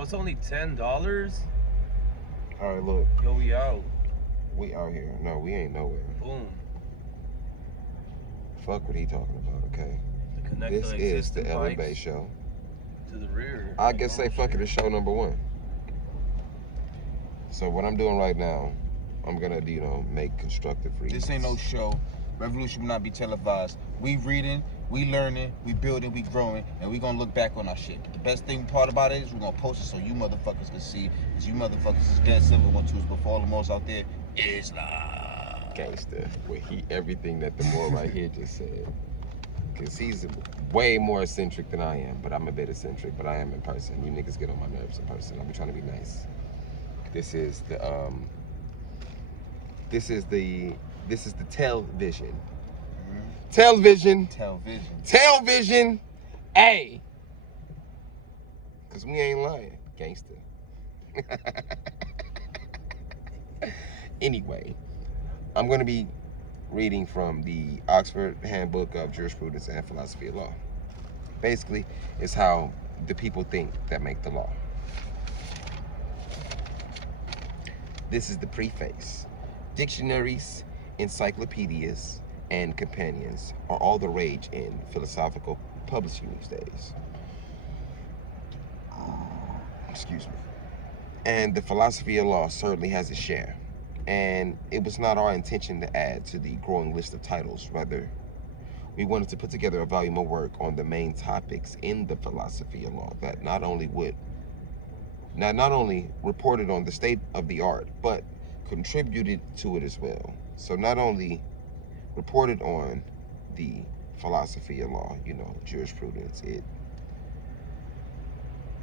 Oh, it's only $10? All right, look. Yo, we out. We out here. No, we ain't nowhere. Boom. Fuck what he talking about, okay? To connect This the is the existing Ellen Bay pipes Show. to the rear. I like guess say normal fuck it, shit. it's show number 1. So what I'm doing right now, I'm gonna, make constructive readings. This ain't no show. Revolution will not be televised. We reading, we learning, we building, we growing, and we gonna look back on our shit. But the best thing part about it is we're gonna post it so you motherfuckers can see. Cause you motherfuckers is dead simple 1 2s, but for all the most out there, Islam. Gangster. With everything that the more right here just said. Cause he's way more eccentric than I am, but I'm a bit eccentric, but I am in person. You niggas get on my nerves in person. I'll be trying to be nice. This is the television. Television. Television. Hey. Cause we ain't lying, gangster. Anyway, I'm gonna be reading from the Oxford Handbook of Jurisprudence and Philosophy of Law. Basically, it's how the people think that make the law. This is the preface. Dictionaries, encyclopedias, and companions are all the rage in philosophical publishing these days. Excuse me. And the philosophy of law certainly has its share. And it was not our intention to add to the growing list of titles. Rather, we wanted to put together a volume of work on the main topics in the philosophy of law that not only reported on the state of the art, but contributed to it as well. So not only reported on the philosophy of law, jurisprudence, it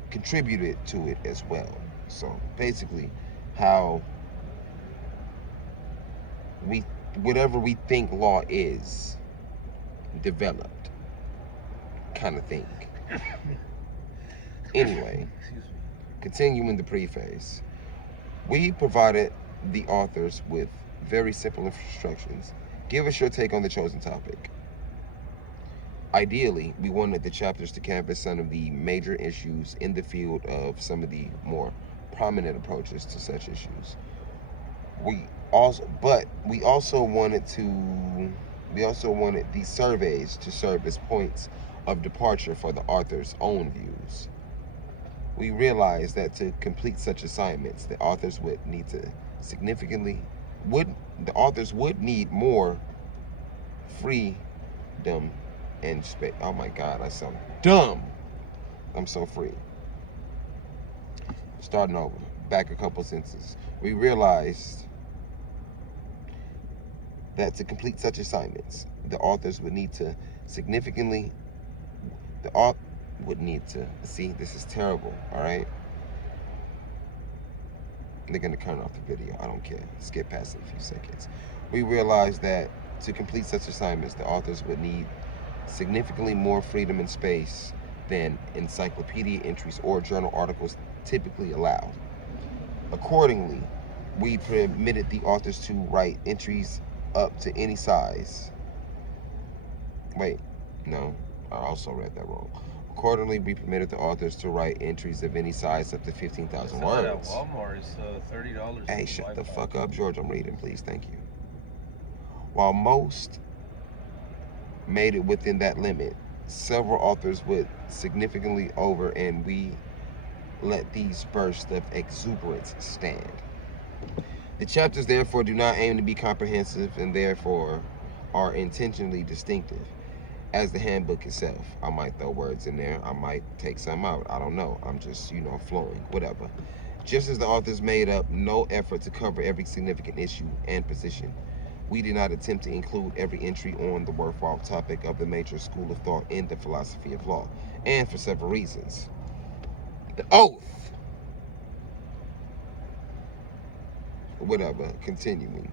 contributed to it as well. So basically, how whatever we think law is developed, kind of thing. Anyway, continuing the preface, we provided the authors with very simple instructions. Give us your take on the chosen topic. Ideally, we wanted the chapters to canvass some of the major issues in the field of some of the more prominent approaches to such issues. We also wanted these surveys to serve as points of departure for the author's own views. We realized that to complete such assignments, the authors would need more freedom and space. Oh my God, I sound dumb. I'm so free. Starting over, back a couple sentences. We realized that to complete such assignments, the authors would need to see, this is terrible, all right? They're gonna turn off the video, I don't care. Skip past it a few seconds. We realized that to complete such assignments, the authors would need significantly more freedom and space than encyclopedia entries or journal articles typically allow. Accordingly, we permitted the authors to write entries up to any size. Wait, no, I also read that wrong. Accordingly, we permitted the authors to write entries of any size up to 15,000 words. At Walmart is $30. Hey, shut the fuck up, George. I'm reading, please. Thank you. While most made it within that limit, several authors would significantly over, and we let these bursts of exuberance stand. The chapters, therefore, do not aim to be comprehensive and therefore are intentionally distinctive, as the handbook itself. I might throw words in there. I might take some out. I don't know. I'm just, flowing, whatever. Just as the authors made up no effort to cover every significant issue and position, we did not attempt to include every entry on the worthwhile topic of the major school of thought in the philosophy of law, and for several reasons. The oath. Whatever, continuing.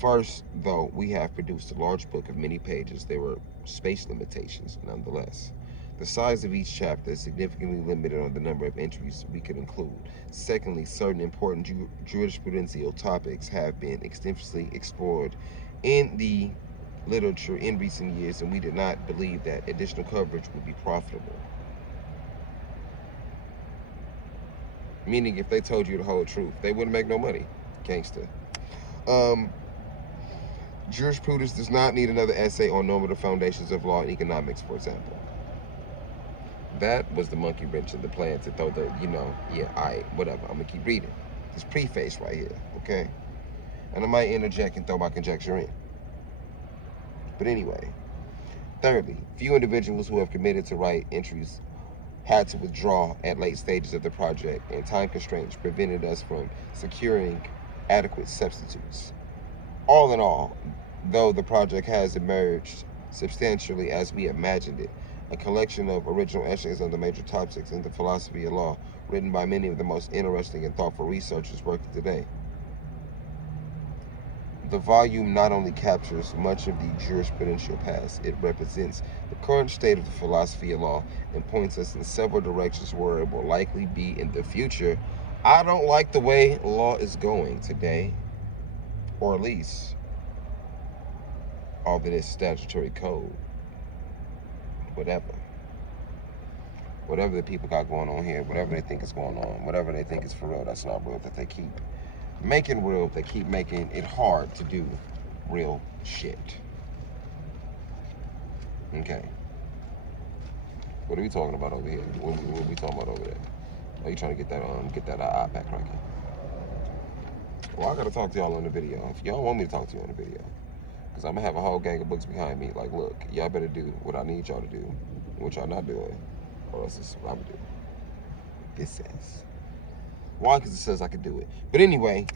First, though, we have produced a large book of many pages. There were space limitations, nonetheless. The size of each chapter is significantly limited on the number of entries we could include. Secondly, certain important jurisprudential topics have been extensively explored in the literature in recent years, and we did not believe that additional coverage would be profitable. Meaning, if they told you the whole truth, they wouldn't make no money. Gangster. Jurisprudence does not need another essay on normative foundations of law and economics, for example. That was the monkey wrench in the plan to throw the, whatever. I'm going to keep reading. This preface right here, okay? And I might interject and throw my conjecture in. But anyway, thirdly, few individuals who have committed to write entries had to withdraw at late stages of the project, and time constraints prevented us from securing adequate substitutes. All in all, though the project has emerged substantially as we imagined it, a collection of original etchings on the major topics in the philosophy of law, written by many of the most interesting and thoughtful researchers working today. The volume not only captures much of the jurisprudential past, it represents the current state of the philosophy of law and points us in several directions where it will likely be in the future. I don't like the way law is going today, or at least all of this statutory code, whatever the people got going on here, whatever they think is going on, whatever they think is for real, that's not real, that they keep making real, they keep making it hard to do real shit. Okay. What are we talking about over here? What are we talking about over there? Are you trying to get that iPad cracking? Well, I gotta talk to y'all on the video. If y'all want me to talk to you on the video, because I'm gonna have a whole gang of books behind me. Like, look, y'all better do what I need y'all to do, what y'all not doing, or else this is what I'm gonna do. This says. Why? Because it says I can do it. But anyway,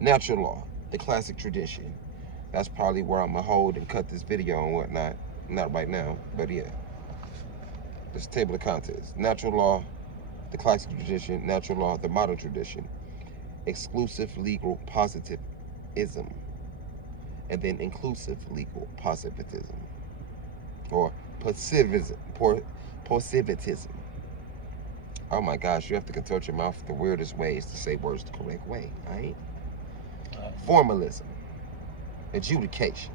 natural law, the classic tradition. That's probably where I'm gonna hold and cut this video and whatnot. Not right now, but yeah. This table of contents. Natural law, the classic tradition. Natural law, the modern tradition. Exclusive legal positivism. And then inclusive legal positivism. Or positivism. Oh my gosh, you have to contort your mouth the weirdest ways to say words the correct way, right? Formalism, adjudication,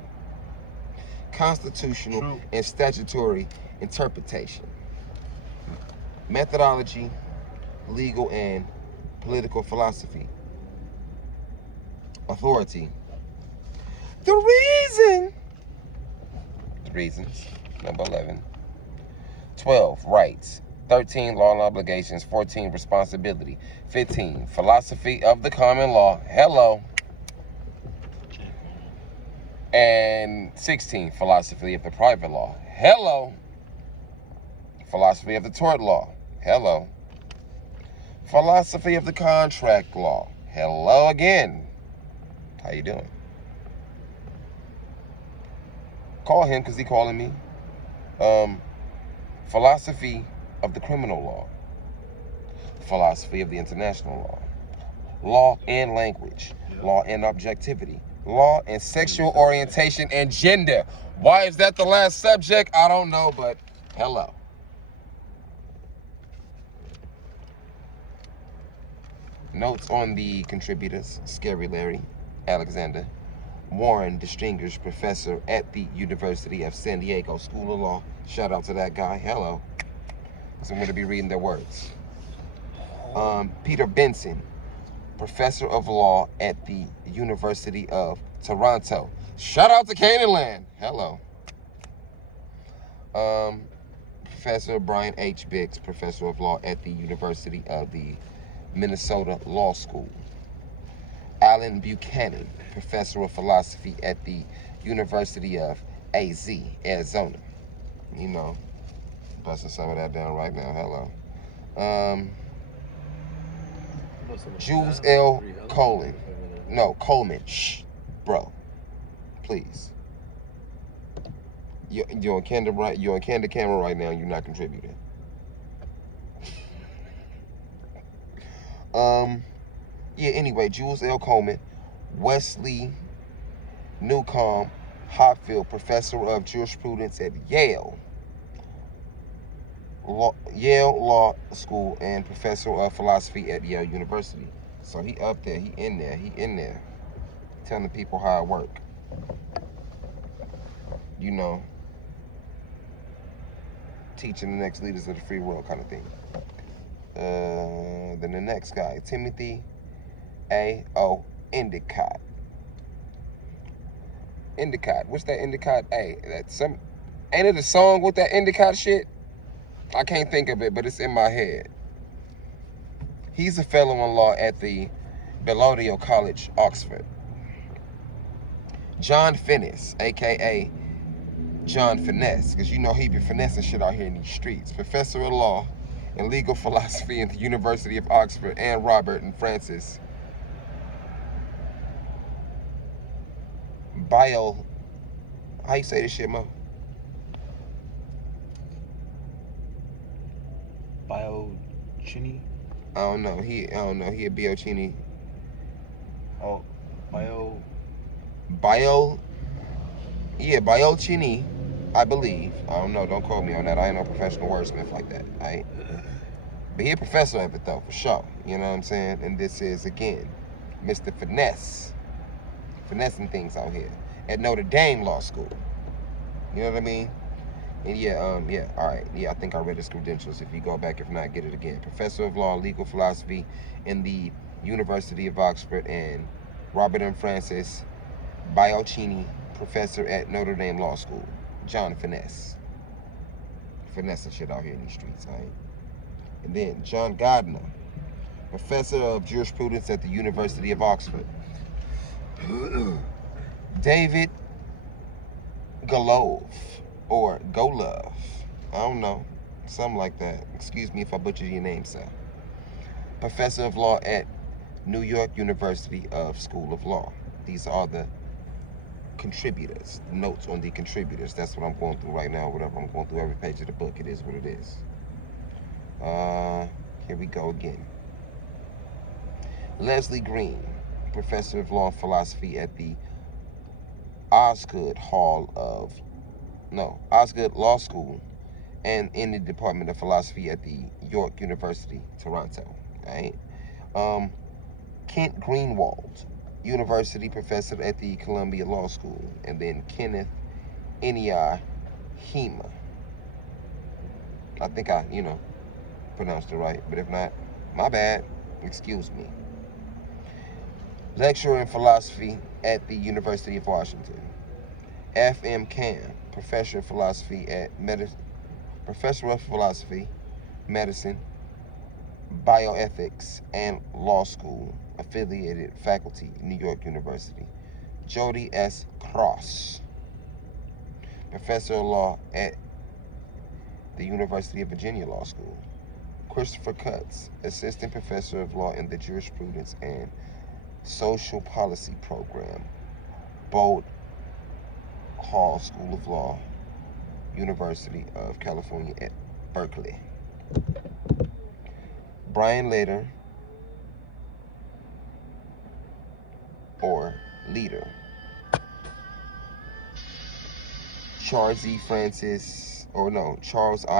constitutional and statutory interpretation, methodology, legal and political philosophy, authority, the reasons, number 11, 12, rights, 13, law and obligations, 14, responsibility, 15, philosophy of the common law, hello, and 16, philosophy of the private law, hello, philosophy of the tort law, hello, philosophy of the contract law, hello again, how you doing? Call him because he calling me. Philosophy of the criminal law, philosophy of the international law and language, law and objectivity, law and sexual orientation and gender. Why is that the last subject? I don't know, but hello. Notes on the contributors: Scary Larry, Alexander, Warren, distinguished professor at the University of San Diego School of Law. Shout out to that guy. Hello. So I'm going to be reading their words. Peter Benson, professor of law at the University of Toronto. Shout out to Canaanland. Hello. Professor Brian H. Biggs, professor of law at the University of the Minnesota Law School. Alan Buchanan, professor of philosophy at the University of AZ, Arizona. You know, busting some of that down right now. Hello. Jules L. Coleman. No, Coleman. Shh, bro. Please. You're on candid camera right now. You're not contributing. Yeah, anyway, Jules L. Coleman, Wesley Newcomb Hopfield, professor of jurisprudence at Yale Law School and professor of philosophy at Yale University. So he up there, he in there, telling people how I work. You know, teaching the next leaders of the free world kind of thing. Then the next guy, Timothy A.O. Endicott. Endicott. What's that Endicott? Hey, that's some. Ain't it a song with that Endicott shit? I can't think of it, but it's in my head. He's a fellow in law at the Balliol College, Oxford. John Finnis, aka John Finesse, because you know he be finessing shit out here in these streets. Professor of law and legal philosophy at the University of Oxford, and Robert and Francis Bio. How you say this shit, Mo? Biochini? I don't know. He a Biochini. Oh, bio. Yeah, Biochini, I believe. I don't know. Don't quote me on that. I ain't no professional wordsmith like that. Right? But he a professor of it though, for sure. You know what I'm saying? And this is again, Mr. Finesse, finessing things out here at Notre Dame Law School. You know what I mean? And yeah, all right. Yeah, I think I read his credentials. If you go back, if not, get it again. Professor of Law, Legal Philosophy in the University of Oxford, and Robert and Francis Biochini, Professor at Notre Dame Law School. John Finesse. Finessing shit out here in these streets, all right? And then John Gardner, Professor of Jurisprudence at the University of Oxford. David Golov, or Golov, I don't know, something like that. Excuse me if I butchered your name, sir. Professor of Law at New York University of School of Law. These are the contributors, the notes on the contributors. That's what I'm going through right now, whatever. I'm going through every page of the book. It is what it is. Here we go again. Leslie Green, Professor of Law and Philosophy at the Osgood Law School, and in the Department of Philosophy at the York University, Toronto. Right? Kent Greenwald, University Professor at the Columbia Law School, and then Kenneth Enia Hema. I think I, pronounced it right, but if not, my bad. Excuse me. Lecturer in Philosophy at the University of Washington. F.M. Cam, Professor of Philosophy, Medicine, Bioethics, and Law School, affiliated faculty, New York University. Jody S. Cross, Professor of Law at the University of Virginia Law School. Christopher Cutts, Assistant Professor of Law in the Jurisprudence and Social Policy Program, Bode Hall School of Law, University of California at Berkeley. Brian Leder, or Leader. Charles I.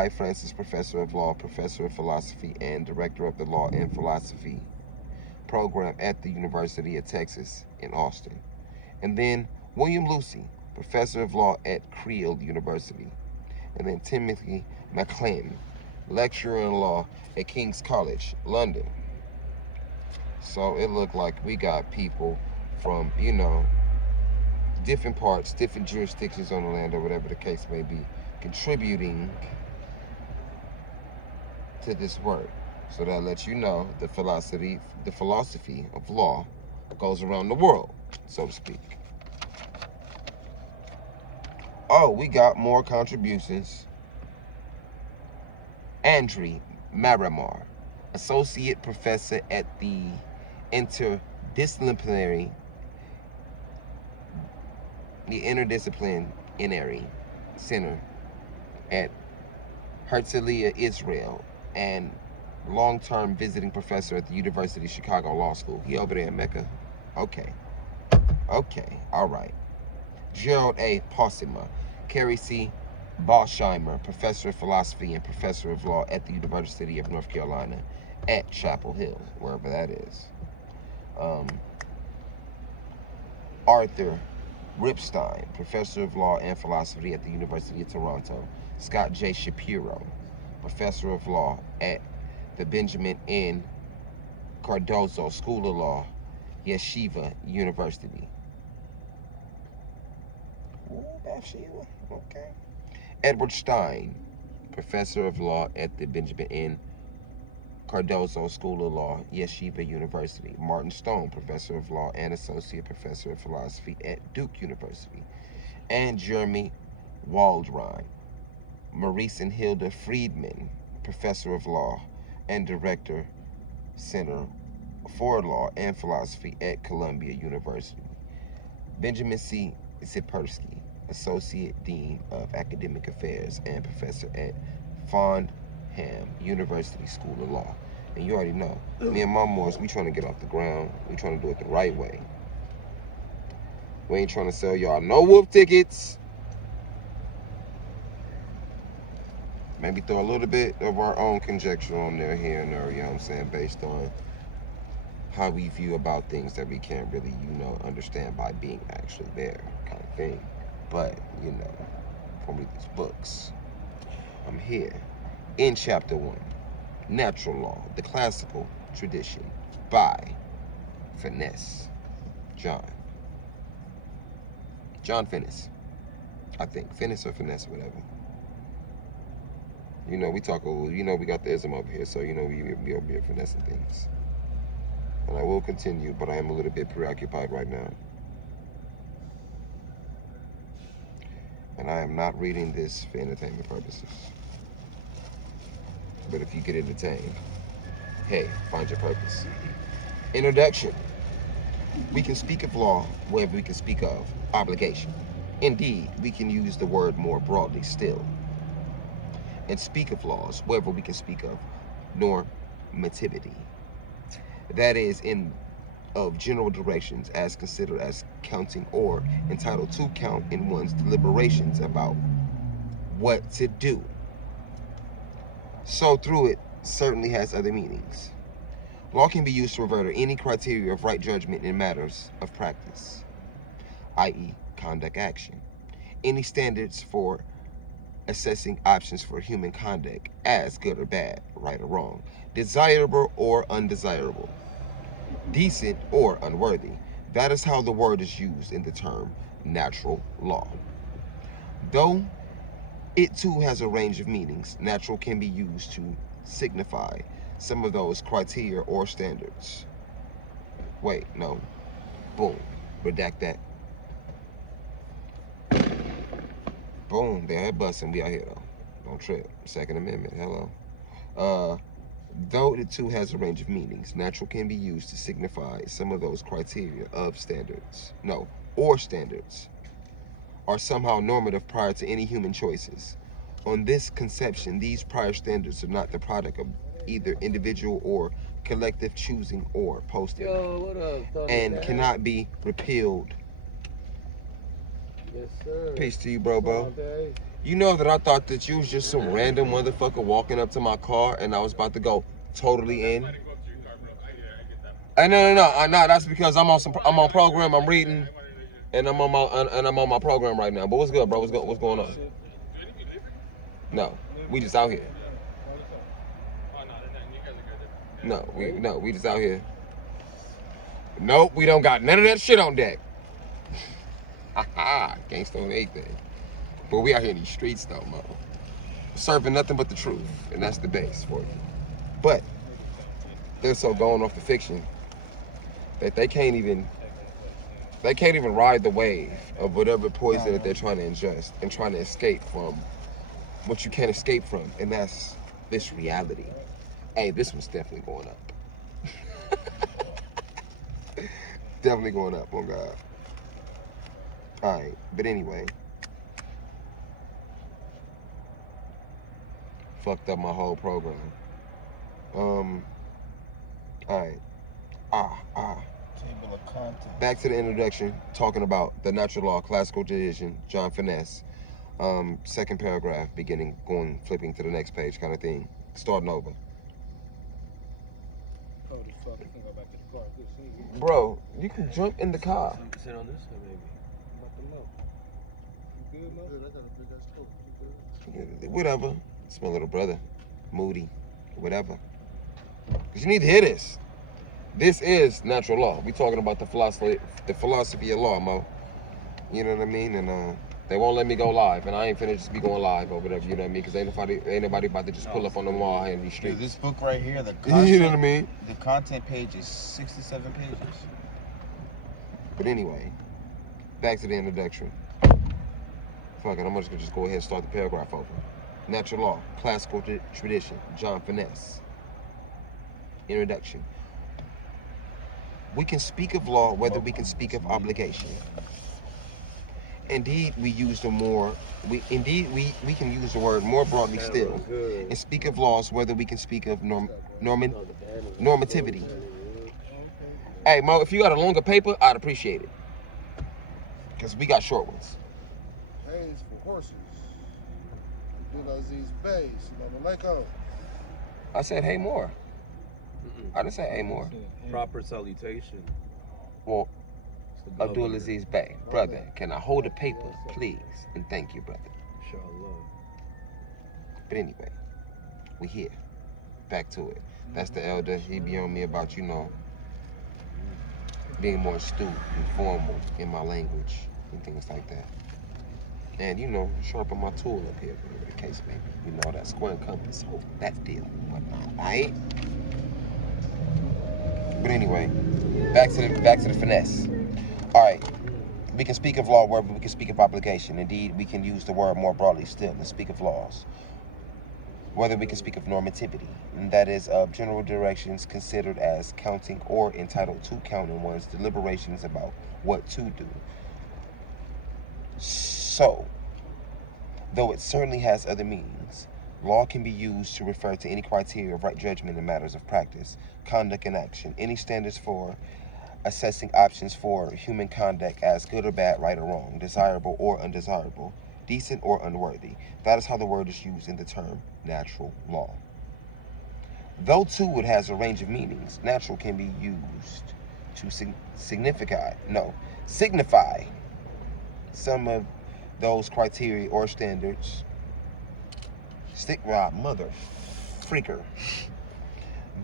Francis, Professor of Law, Professor of Philosophy, and Director of the Law and Philosophy Program at the University of Texas in Austin. And then William Lucy, Professor of Law at Creel University. And then Timothy McLean, Lecturer in Law at King's College, London. So it looked like we got people from, different parts, different jurisdictions on the land, or whatever the case may be, contributing to this work. So that lets you know the philosophy of law goes around the world, so to speak. Oh, we got more contributions. Andrew Maramar, Associate Professor at the Interdisciplinary Center at Herzliya, Israel, and long-term visiting professor at the University of Chicago Law School. He over there in Mecca. Okay, all right. Gerald A. Posima, Carrie C. Boschheimer, Professor of Philosophy and Professor of Law at the University of North Carolina at Chapel Hill, wherever that is. Arthur Ripstein, Professor of Law and Philosophy at the University of Toronto. Scott J. Shapiro, Professor of Law at the Benjamin N. Cardozo School of Law, Yeshiva University. Ooh, Bathsheba. Okay. Edward Stein, Professor of Law at the Benjamin N. Cardozo School of Law, Yeshiva University. Martin Stone, Professor of Law and Associate Professor of Philosophy at Duke University. And Jeremy Waldron, Maurice and Hilda Friedman, Professor of Law and Director, Center for Law and Philosophy at Columbia University. Benjamin C. Zipersky, Associate Dean of Academic Affairs and Professor at Fordham University School of Law. And you already know, me and Mom Morris, we trying to get off the ground. We trying to do it the right way. We ain't trying to sell y'all no wolf tickets. Maybe throw a little bit of our own conjecture on there here and there, you know what I'm saying, based on how we view about things that we can't really, understand by being actually there, kind of thing. But, from these books, I'm here in chapter 1, Natural Law, the Classical Tradition, by Finesse, John Finesse, I think, Finesse or Finesse, whatever. We talk a little, we got the ism over here, so, we over here finessing things. And I will continue, but I am a little bit preoccupied right now. And I am not reading this for entertainment purposes. But if you get entertained, hey, find your purpose. Introduction. We can speak of law wherever we can speak of obligation. Indeed, we can use the word more broadly still and speak of laws wherever we can speak of normativity. That is, of general directions as considered as counting or entitled to count in one's deliberations about what to do. So through it certainly has other meanings. Law can be used to revert any criteria of right judgment in matters of practice, i.e. conduct action. Any standards for assessing options for human conduct as good or bad, right or wrong, desirable or undesirable, decent or unworthy. That is how the word is used in the term natural law. Though it too has a range of meanings, natural can be used to signify some of those criteria or standards. Wait, no. Boom. Redact that. Boom. They're head busting. We out here though. Don't trip. Second Amendment. Hello. Though it too has a range of meanings, natural can be used to signify some of those criteria of standards. No, or standards are somehow normative prior to any human choices. On this conception, these prior standards are not the product of either individual or collective choosing or posting. Yo, what up, Tony? And cannot be repealed. Yes, sir. Peace to you, bro. You know that I thought that you was just some random motherfucker walking up to my car and I was about to go totally in. Hey, no. That's because I'm on program. I'm reading, and I'm on my program right now. But what's good, bro? What's going on? No, we just out here. No, we just out here. Nope, we don't got none of that shit on deck. Haha, gangsta on anything. But we out here in these streets though, man. Serving nothing but the truth, and that's the base for you. But they're so going off the fiction that they can't even ride the wave of whatever poison that they're trying to ingest and trying to escape from what you can't escape from, and that's this reality. Hey, this one's definitely going up. Definitely going up, oh God. Alright, but anyway. Fucked up my whole program. Alright. Table of contents. Back to the introduction, talking about the natural law, classical tradition, John Finesse. Second paragraph, flipping to the next page kind of thing. Starting over. Oh, the fuck, I can go back to the car. Good seeing you. Bro, you can jump in the car. Sit on this one, maybe. About to know. You good, man? Good, I got a big ass coat. You good? Whatever. It's my little brother. Moody. Whatever. Because you need to hear this. This is natural law. We talking about the philosophy of law, Mo. You know what I mean? And they won't let me go live, and I ain't finna just be going live or whatever. You know what I mean? Because ain't nobody about to just pull up on the wall in these streets. Dude, this book right here, the content, you know what I mean? The content page is 67 pages. But anyway, back to the introduction. Fuck it, I'm just gonna go ahead and start the paragraph over. Natural law, classical tradition, John Finesse. Introduction. We can speak of law whether we can speak of obligation. Indeed, we can use the word more broadly still, and speak of laws whether we can speak of normativity. Hey, Mo, if you got a longer paper, I'd appreciate it. Because we got short ones. Hayes for horses. Abdulaziz Bey. Salam alaikum. I said, hey, more. I didn't say hey, more. Proper salutation. Well, Abdulaziz Bey, brother, can I hold a paper, please? And thank you, brother. Inshallah. But anyway, we here. Back to it. That's the elder. He be on me about, you know, being more astute and formal in my language and things like that. And, you know, sharpen my tool up here, whatever the case may be. You know, that square and compass, so that deal and whatnot, right? But anyway, back to the finesse. All right, we can speak of law wherever we can speak of obligation. Indeed, we can use the word more broadly still and speak of laws. Whether we can speak of normativity, and that is of general directions considered as counting or entitled to count in one's deliberations about what to do. So, though it certainly has other meanings, law can be used to refer to any criteria of right judgment in matters of practice, conduct, and action, any standards for assessing options for human conduct as good or bad, right or wrong, desirable or undesirable, decent or unworthy. That is how the word is used in the term natural law. Though, too, it has a range of meanings, natural can be used to signify some of those criteria or standards. Mother freaker.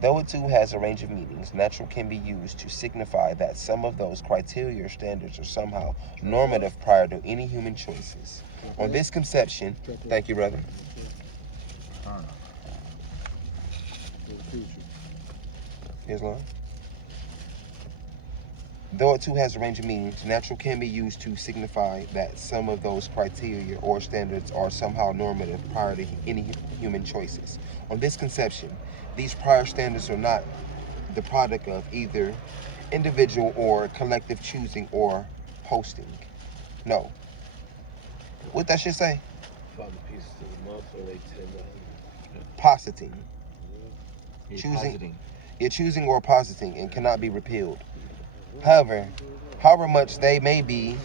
Though it too has a range of meanings, natural can be used to signify that some of those criteria or standards are somehow normative prior to any human choices. On this conception, thank you, brother. Islam. Though it too has a range of meanings, natural can be used to signify that some of those criteria or standards are somehow normative prior to any human choices. On this conception, these prior standards are not the product of either individual or collective choosing or posting. No. What that shit say? Found the pieces to the month for like $10. Positing. You're Choosing. positing. You're choosing or positing and cannot be repealed. However much they may be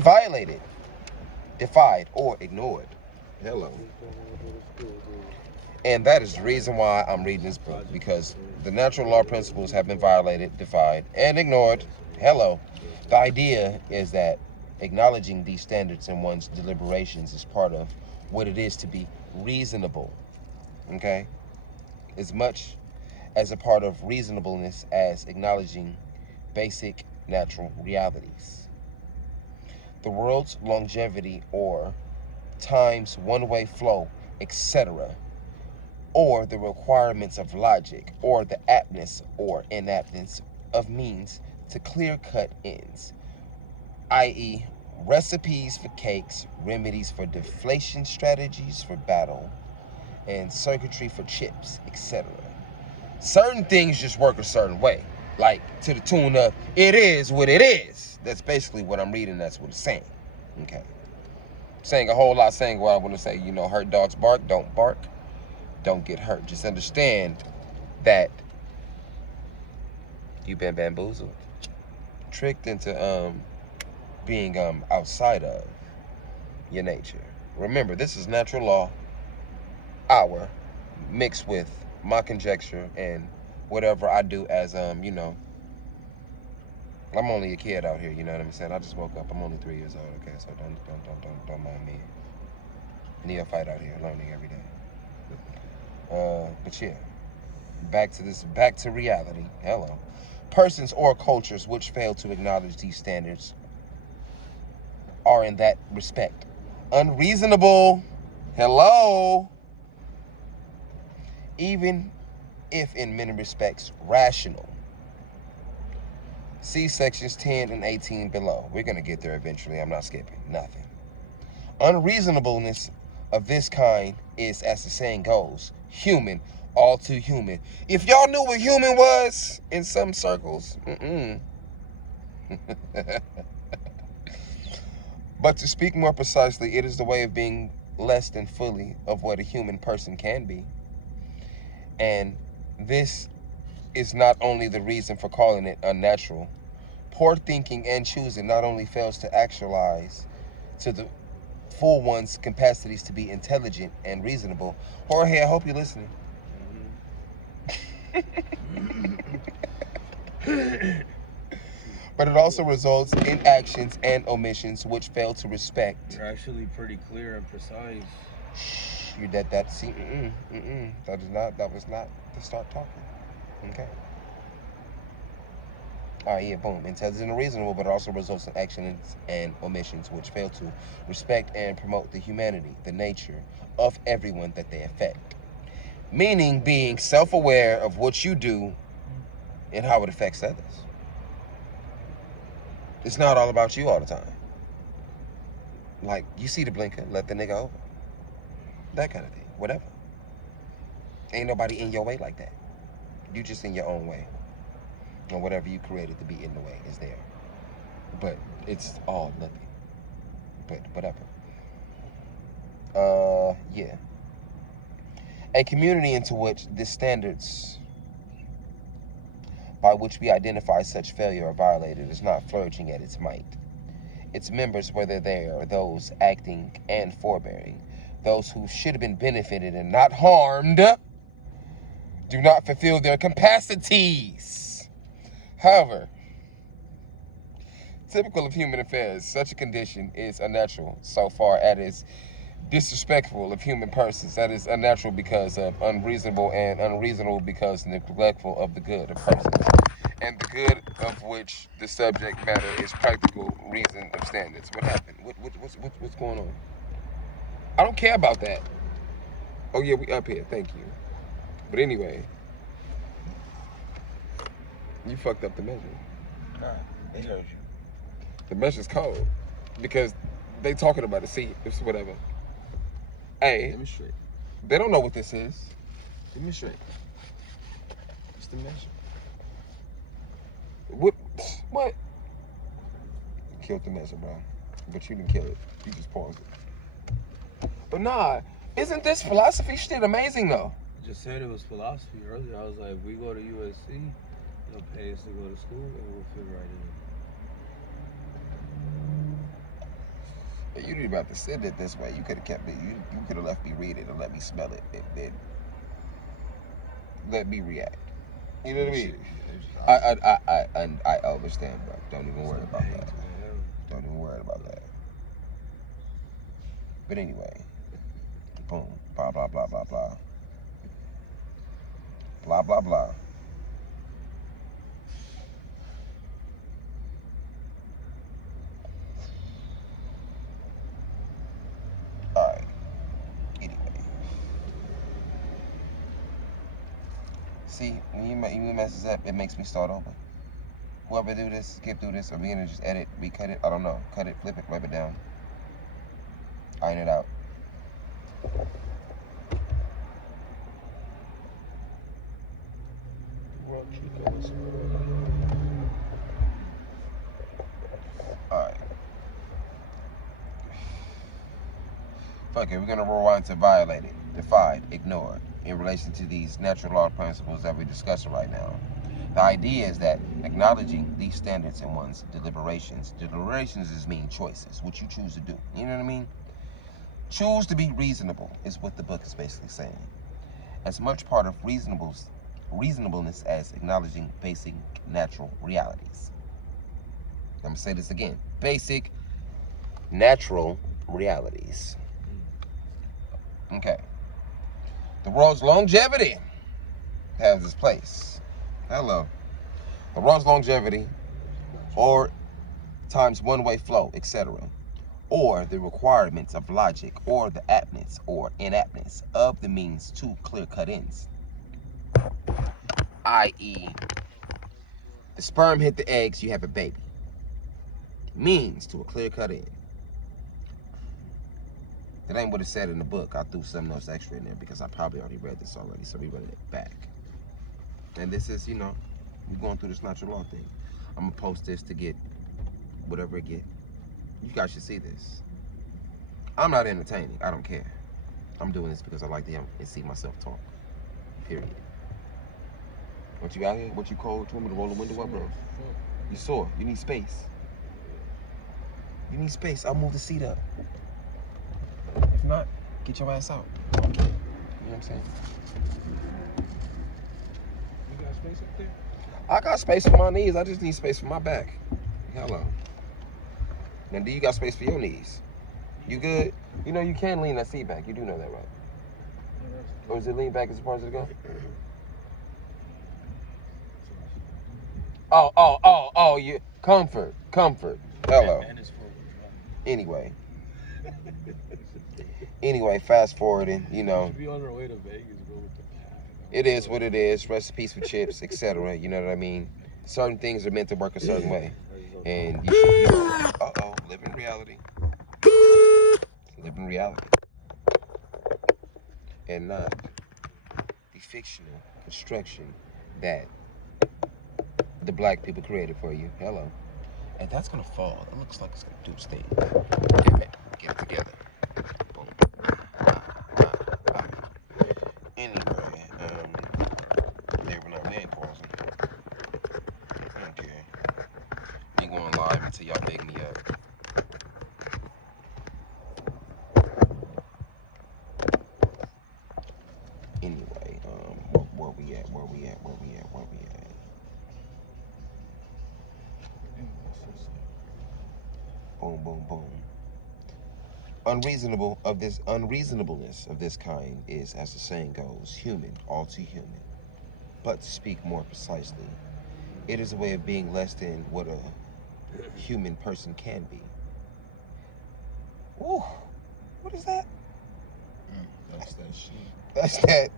violated, defied, or ignored. Hello. And that is the reason why I'm reading this book, because the natural law principles have been violated, defied, and ignored. Hello. The idea is that acknowledging these standards in one's deliberations is part of what it is to be reasonable. Okay? As much as a part of reasonableness as acknowledging basic natural realities. The world's longevity or time's one-way flow, etc., or the requirements of logic, or the aptness or inaptness of means to clear-cut ends, i.e., recipes for cakes, remedies for deflation, strategies for battle, and circuitry for chips, etc. Certain things just work a certain way, like to the tune of, it is what it is. That's basically what I'm reading, that's what it's saying. Okay. Saying a whole lot, saying what I want to say, you know, hurt dogs bark, don't get hurt. Just understand that you've been bamboozled, tricked into being outside of your nature. Remember, this is natural law, mixed with my conjecture and whatever I do as you know, I'm only a kid out here, you know what I'm saying? I just woke up. I'm only 3 years old, okay? So don't mind me. Neophyte out here learning every day. But yeah, back to reality. Hello. Persons or cultures which fail to acknowledge these standards are in that respect unreasonable. Hello. Even if in many respects rational. See sections 10 and 18 below. We're going to get there eventually. I'm not skipping nothing. Unreasonableness of this kind is, as the saying goes, human, all too human. If y'all knew what human was in some circles, But to speak more precisely, it is the way of being less than fully of what a human person can be. And this is not only the reason for calling it unnatural. Poor thinking and choosing not only fails to actualize to the full one's capacities to be intelligent and reasonable. Jorge, I hope you're listening. But it also results in actions and omissions which fail to respect. You're actually pretty clear and precise. You did that. See, that was not to start talking. Okay. All right, yeah, boom. Intelligent and reasonable, but it also results in actions and omissions which fail to respect and promote the humanity, the nature of everyone that they affect. Meaning being self-aware of what you do and how it affects others. It's not all about you all the time. Like, you see the blinker, let the nigga over. That kind of thing, whatever. Ain't nobody in your way like that. You just in your own way. And whatever you created to be in the way is there. But it's all nothing. But whatever. Yeah. A community into which the standards by which we identify such failure or violated is not flourishing at its might. Its members, whether they are those acting and forbearing, those who should have been benefited and not harmed, do not fulfill their capacities. However, typical of human affairs, such a condition is unnatural so far as it is disrespectful of human persons. That is unnatural because of unreasonable, and unreasonable because neglectful of the good of persons, and the good of which the subject matter is practical reason of standards. What happened? What's going on? I don't care about that. Oh yeah, we up here. Thank you. But anyway, you fucked up the measure. Alright, they heard you. The measure's cold because they talking about it. See, it's whatever. Hey, Demonstrate. they don't know what this is. Demonstrate. What's the measure? What? Killed the measure, bro. But you didn't kill it. You just paused it. But nah, isn't this philosophy shit amazing though? I just said it was philosophy earlier. I was like, if we go to USC, they'll pay us to go to school and we'll fit right in. You didn't have to send it this way. You could have kept it. You could have left me read it and let me smell it and then let me react. You know what I mean? I understand, bro. Don't even worry about that. Don't even worry about that. But anyway, boom, blah blah blah blah blah, blah blah blah. All right. Anyway, see, when you messes up, it makes me start over. Whoever do this, skip through this, or we gonna just edit, recut it. I don't know. Cut it, flip it, wipe it down, iron it out. All right. Fuck it, we're gonna rewind to violated, defied, ignored in relation to these natural law principles that we're discussing right now. The idea is that acknowledging these standards in one's deliberations is mean choices, what you choose to do. You know what I mean? Choose to be reasonable is what the book is basically saying. As much part of reasonableness as acknowledging basic natural realities. I'm gonna say this again. Basic natural realities. Okay. The world's longevity has its place. Hello. The world's longevity, or times one-way flow, etc., or the requirements of logic, or the aptness or inaptness of the means to clear-cut ends, i.e., the sperm hit the eggs, you have a baby. Means to a clear-cut end. That ain't what it said in the book. I threw something else extra in there because I probably already read this already, so we running it back. And this is, you know, we're going through this natural law thing. I'm gonna post this to get whatever it get. You guys should see this. I'm not entertaining. I don't care. I'm doing this because I like to see myself talk. Period. What you out here? What you cold? You want me to roll the window up, bro? You sore. You need space. You need space. I'll move the seat up. If not, get your ass out. You know what I'm saying? You got space up there? I got space for my knees. I just need space for my back. Hello. Now, do you got space for your knees? You good? You know you can lean that seat back. You do know that, right? Or is it lean back as far as it go? Oh, you comfort. Hello. Anyway, fast forwarding, you know. Be on our way to Vegas, bro, with the pack. It is what it is. Recipes for chips, etc. You know what I mean? Certain things are meant to work a certain way. And you should be, live in reality. Live in reality. And not the fictional construction that the black people created for you. Hello. And that's gonna fall. It looks like it's gonna do its thing. Get it together. Boom. Anyway, living on land crossing. Okay. Ain't going live until y'all make me up. Anyway, where we at? Boom. Unreasonableness of this kind is, as the saying goes, human, all too human. But to speak more precisely, it is a way of being less than what a human person can be. Ooh, what is that? That's that shit. That's that.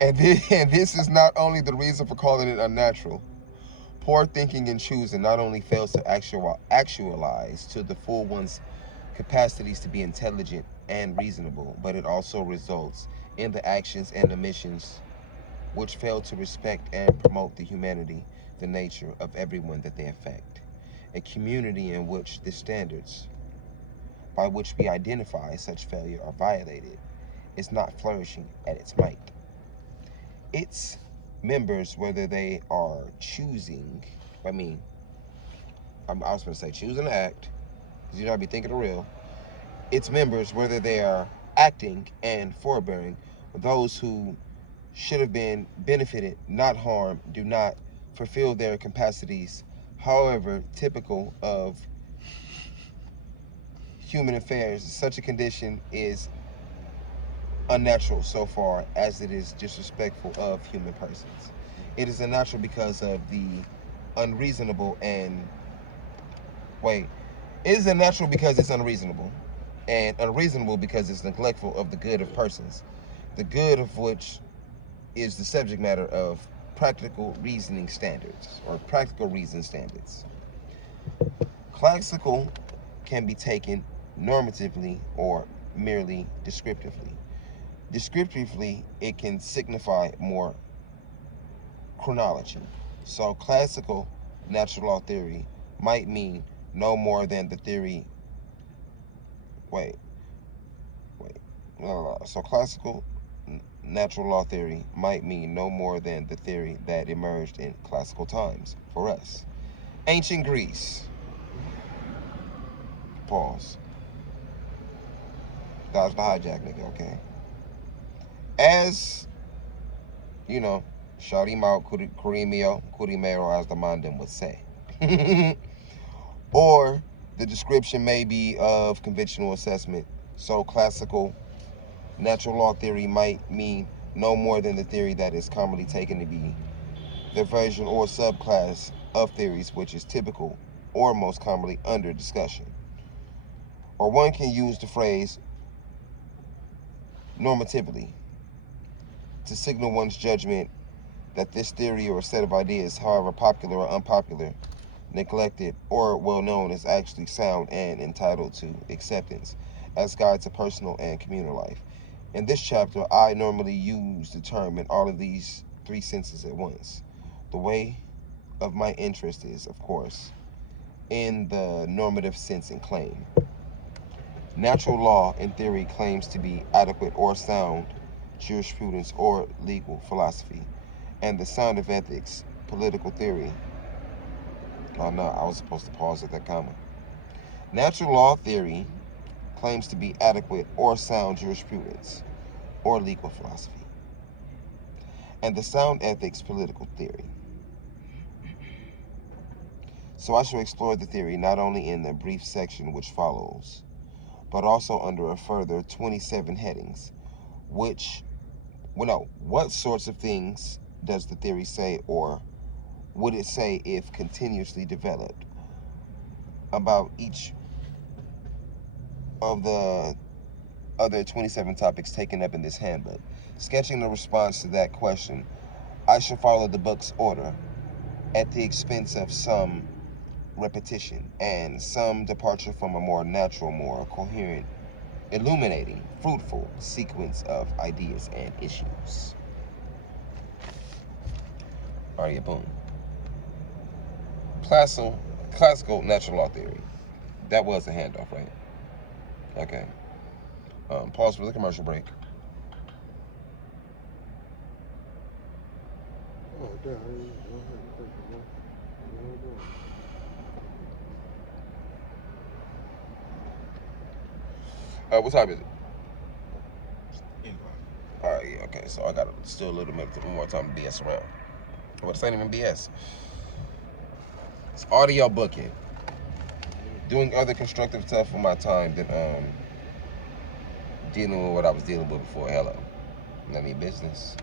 And this is not only the reason for calling it unnatural. Poor thinking and choosing not only fails to actualize to the full one's capacities to be intelligent and reasonable, but it also results in the actions and omissions which fail to respect and promote the humanity, the nature of everyone that they affect. A community in which the standards by which we identify such failure are violated is not flourishing at its might. Its members, whether they are choosing, I was going to say choosing to act, because you know I be thinking of real. Its members, whether they are acting and forbearing, those who should have been benefited, not harmed, do not fulfill their capacities, however typical of human affairs. Such a condition is unnatural so far as it is disrespectful of human persons. It is unnatural because of the unreasonable and it is unnatural because it's unreasonable, and unreasonable because it's neglectful of the good of persons, the good of which is the subject matter of practical reasoning standards, or practical reason standards. Classical can be taken normatively or merely descriptively. Descriptively, it can signify more chronology. So classical natural law theory might mean no more than the theory. So classical natural law theory might mean no more than the theory that emerged in classical times for us. Ancient Greece. Pause. Dodge the hijack, nigga, okay? As, you know, shout him out, Curimero, as the Mandan would say. Or the description may be of conventional assessment. So classical natural law theory might mean no more than the theory that is commonly taken to be the version or subclass of theories which is typical or most commonly under discussion. Or one can use the phrase normatively to signal one's judgment that this theory or set of ideas, however popular or unpopular, neglected, or well known, is actually sound and entitled to acceptance as guide to personal and communal life. In this chapter, I normally use the term in all of these three senses at once. The way of my interest is, of course, in the normative sense and claim. Natural law, in theory, claims to be adequate or sound jurisprudence or legal philosophy, and the sound of ethics, political theory. Oh no, I was supposed to pause at that comma. Natural law theory claims to be adequate or sound jurisprudence or legal philosophy, and the sound ethics, political theory. So I shall explore the theory not only in the brief section which follows, but also under a further 27 headings, what sorts of things does the theory say, or would it say if continuously developed, about each of the other 27 topics taken up in this handbook. Sketching the response to that question, I shall follow the book's order at the expense of some repetition and some departure from a more natural, more coherent, illuminating, fruitful sequence of ideas and issues. All right, boom. Classical natural law theory. That was a handoff, right? Okay. Pause for the commercial break. Oh, damn. What time is it? All right, yeah, okay. So I got still a little bit more time to BS around. Well, this ain't even BS. It's audio booking. Doing other constructive stuff with my time than dealing with what I was dealing with before. Hello. None of your business.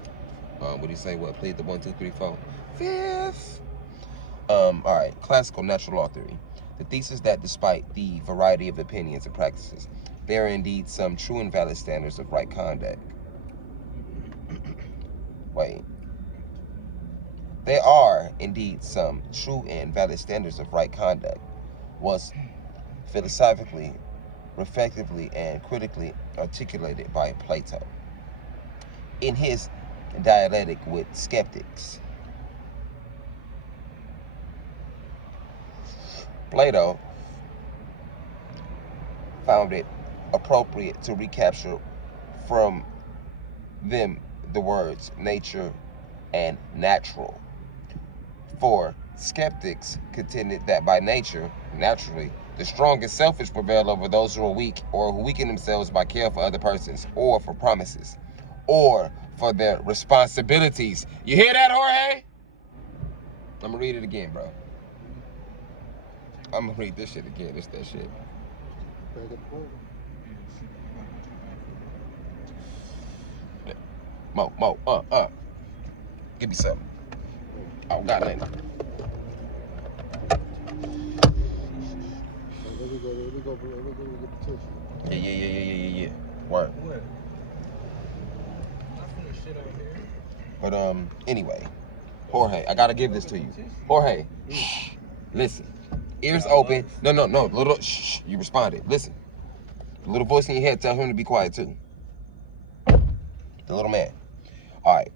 What do you say? What? Plead the 1, 2, 3, 4, 5th. All right. Classical natural law theory. The thesis that despite the variety of opinions and practices, there are indeed some true and valid standards of right conduct. Wait. There are indeed some true and valid standards of right conduct was philosophically, reflectively, and critically articulated by Plato in his dialectic with skeptics. Plato found it appropriate to recapture from them the words nature and natural. For skeptics contended that by nature, naturally, the strong and selfish prevail over those who are weak, or who weaken themselves by care for other persons, or for promises, or for their responsibilities. You hear that, Jorge? I'm gonna read it again, bro. I'm gonna read this shit again. It's that shit. Give me something. I don't got nothing. Let me go get the tissue. Yeah. Word. What? I finished shit out here. But anyway, Jorge, I gotta give this to you. Jorge, shh, listen. Ears open. No. Little, shh. You responded. Listen. The little voice in your head, tell him to be quiet too. The little man. All right.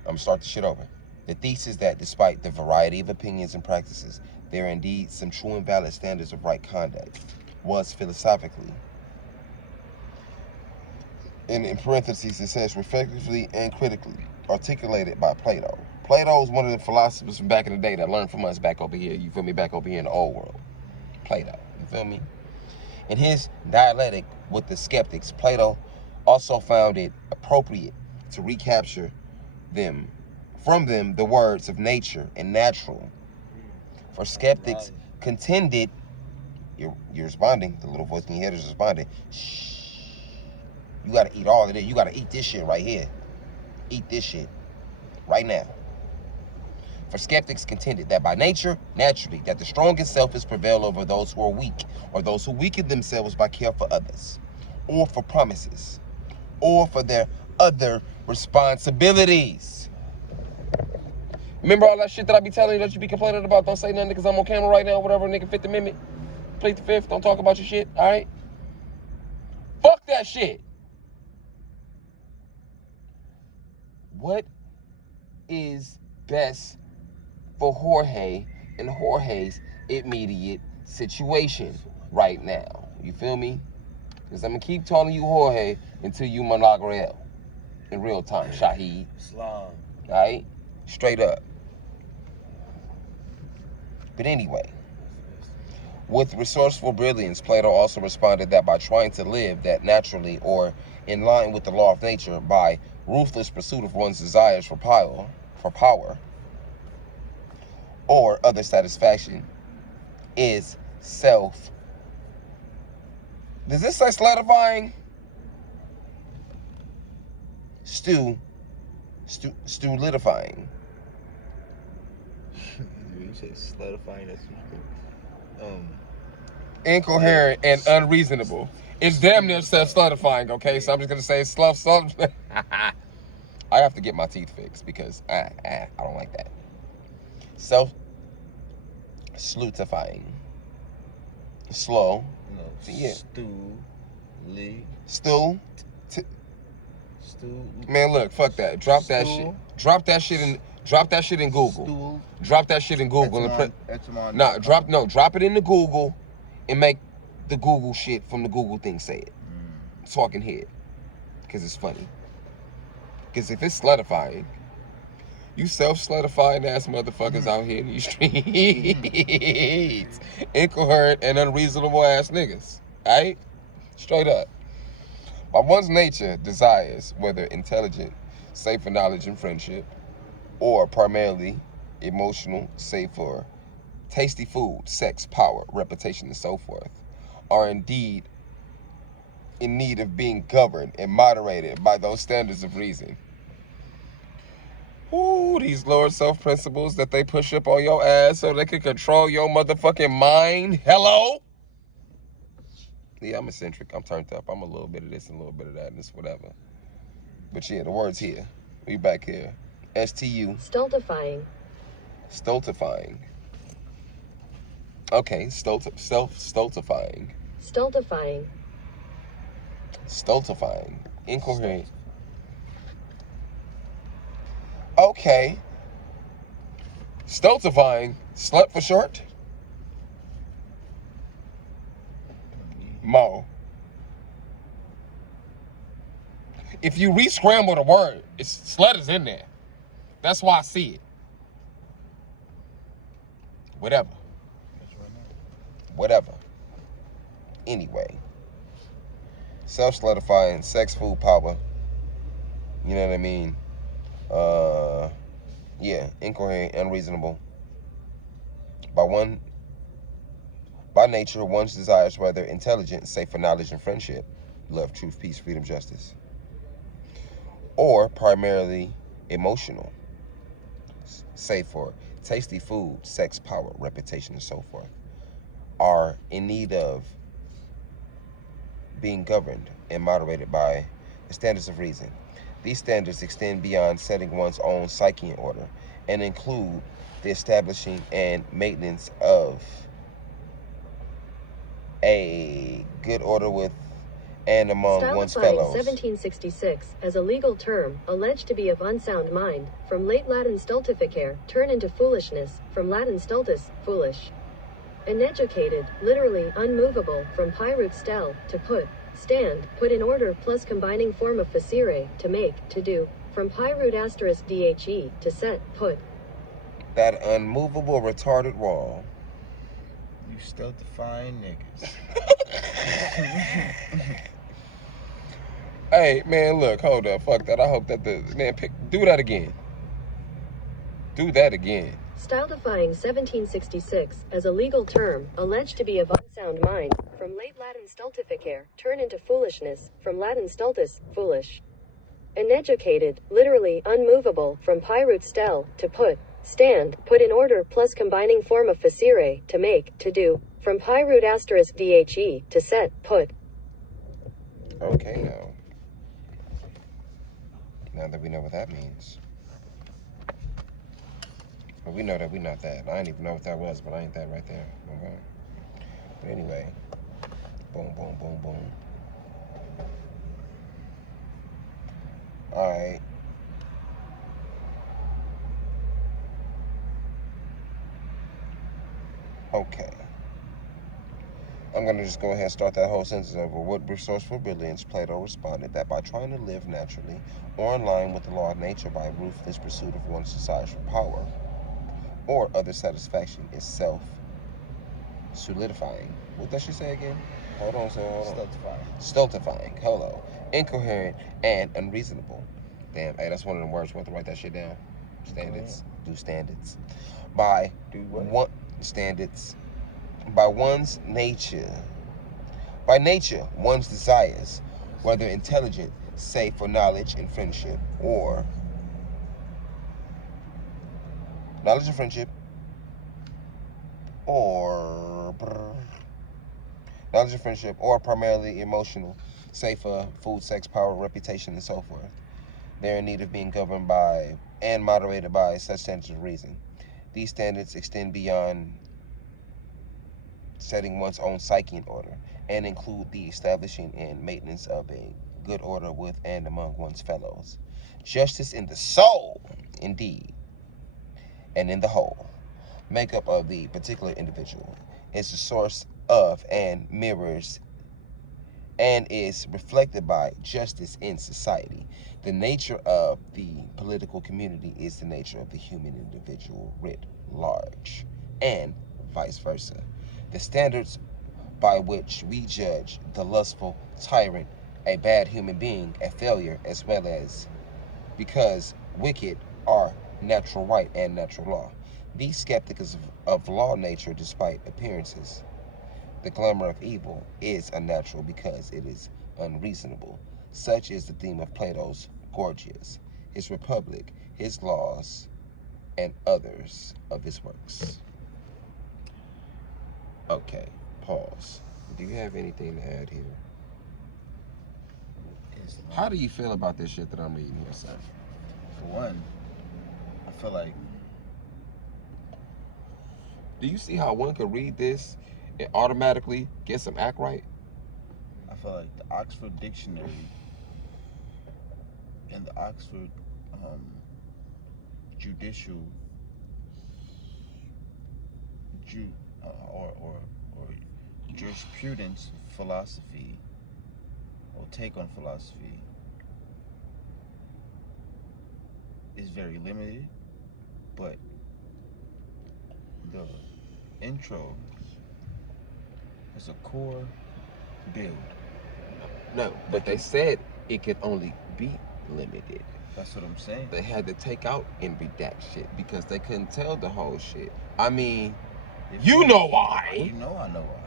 I'm gonna start the shit over. The thesis that despite the variety of opinions and practices, there are indeed some true and valid standards of right conduct was philosophically, and in parentheses it says reflectively and critically articulated by Plato. Plato is one of the philosophers from back in the day that learned from us back over here, you feel me, back over here in the old world. Plato, you feel me? In his dialectic with the skeptics, Plato also found it appropriate to recapture from them the words of nature and natural. For skeptics contended, you're responding, the little voice in your head is responding, shh. You got to eat all of it. You got to eat this shit right here. Eat this shit right now. For skeptics contended that by nature, naturally, that the strongest selfish prevail over those who are weak, or those who weaken themselves by care for others, or for promises, or for their other responsibilities. Remember all that shit that I be telling you that you be complaining about? Don't say nothing because I'm on camera right now, whatever, nigga, Fifth Amendment. Plead the Fifth, don't talk about your shit, all right? Fuck that shit. What is best for Jorge and Jorge's immediate situation right now? You feel me? Because I'm going to keep telling you Jorge until you Monagrel in real time, Shaheed. Islam. All right? Straight up. But anyway, with resourceful brilliance, Plato also responded that by trying to live that naturally or in line with the law of nature by ruthless pursuit of one's desires for power, or other satisfaction is self. Does this say solidifying? Solidifying. You said solidifying. That's Incoherent and unreasonable. It's damn near self-solidifying, okay? So I'm just gonna say I have to get my teeth fixed because I don't like that. Self-slutifying. Slow. no. Yeah. Stool. Man, look, fuck that. Drop that shit. Drop that shit in Google. Stool. Drop that shit in Google and drop it into Google and make the Google shit from the Google thing say it. Talking head. Because it's funny. Because if it's solidifying, you self-solidifying ass motherfuckers out here in these streets. Incoherent and unreasonable ass niggas. Alright? Straight up. By one's nature, desires, whether intelligent, save for knowledge and friendship, or primarily emotional, save for tasty food, sex, power, reputation, and so forth, are indeed in need of being governed and moderated by those standards of reason. Ooh, these lower self principles that they push up on your ass so they can control your motherfucking mind. Hello? Yeah, I'm eccentric. I'm turned up. I'm a little bit of this and a little bit of that and this whatever. But yeah, the word's here. We back here. STU. Stultifying. Stultifying. Okay, stultifying. Stultifying. Stultifying. Incoherent. Okay. Stultifying. Slut for short? Mo. If you re-scramble the word, slut is in there. That's why I see it. Whatever. Whatever. Anyway. Self-solidifying, sex, food, power. You know what I mean? Yeah, incoherent, unreasonable. By nature, one's desires, whether intelligent, safe for knowledge and friendship, love, truth, peace, freedom, justice, or primarily emotional, save for tasty food, sex, power, reputation, and so forth, are in need of being governed and moderated by the standards of reason. These standards extend beyond setting one's own psyche in order and include the establishing and maintenance of a good order with and among one's fellows. 1766, as a legal term, alleged to be of unsound mind, from late Latin stultificare, turn into foolishness, from Latin stultus, foolish. Uneducated, literally unmovable, from pyrrhute stel, to put, stand, put in order, plus combining form of facere, to make, to do, from pyrrhute asterisk dhe, to set, put. That unmovable, retarded wall. You stultifying niggas. Hey, man, look, hold up. Fuck that. I hope that do that again. Do that again. Style-defying 1766 as a legal term, alleged to be of unsound mind, from late Latin stultificare, turn into foolishness, from Latin stultus, foolish. Uneducated, literally unmovable, from pyroot stel, to put, stand, put in order, plus combining form of facere, to make, to do, from pyroot asterisk dhe, to set, put. Okay, now that we know what that means. But we know that we're not that. I didn't even know what that was, but I ain't that right there. Okay. But anyway, boom, boom, boom, boom. All right. Okay. I'm going to just go ahead and start that whole sentence over. What resourceful brilliance Plato responded that by trying to live naturally or in line with the law of nature by ruthless pursuit of one's desires for power or other satisfaction is self-solidifying. What does she say again? Hold on. Stultifying. Hello. Incoherent and unreasonable. Damn, hey, that's one of the words. We have to write that shit down. Standards. Do standards. By what? Standards. By one's nature. By nature, one's desires, whether intelligent, say for knowledge and friendship, or knowledge and friendship, or primarily emotional, say for food, sex, power, reputation, and so forth. They're in need of being governed by and moderated by such standards of reason. These standards extend beyond setting one's own psyche in order and include the establishing and maintenance of a good order with and among one's fellows. Justice in the soul, indeed, and in the whole makeup of the particular individual is the source of and mirrors and is reflected by justice in society. The nature of the political community is the nature of the human individual writ large, and vice versa. The standards by which we judge the lustful tyrant a bad human being, a failure, as well as because wicked are natural right and natural law. These skeptics of law nature despite appearances. The glamour of evil is unnatural because it is unreasonable. Such is the theme of Plato's Gorgias, his Republic, his laws, and others of his works. Okay, pause. Do you have anything to add here? How do you feel about this shit that I'm reading here, sir? For one, I feel like... Do you see how one could read this and automatically get some act right? I feel like the Oxford Dictionary and the Oxford judicial or jurisprudence philosophy or take on philosophy is very limited, but the intro is a core build. No, but they said it could only be limited. That's what I'm saying. They had to take out and redact shit because they couldn't tell the whole shit. I mean, you know why. You know I know why.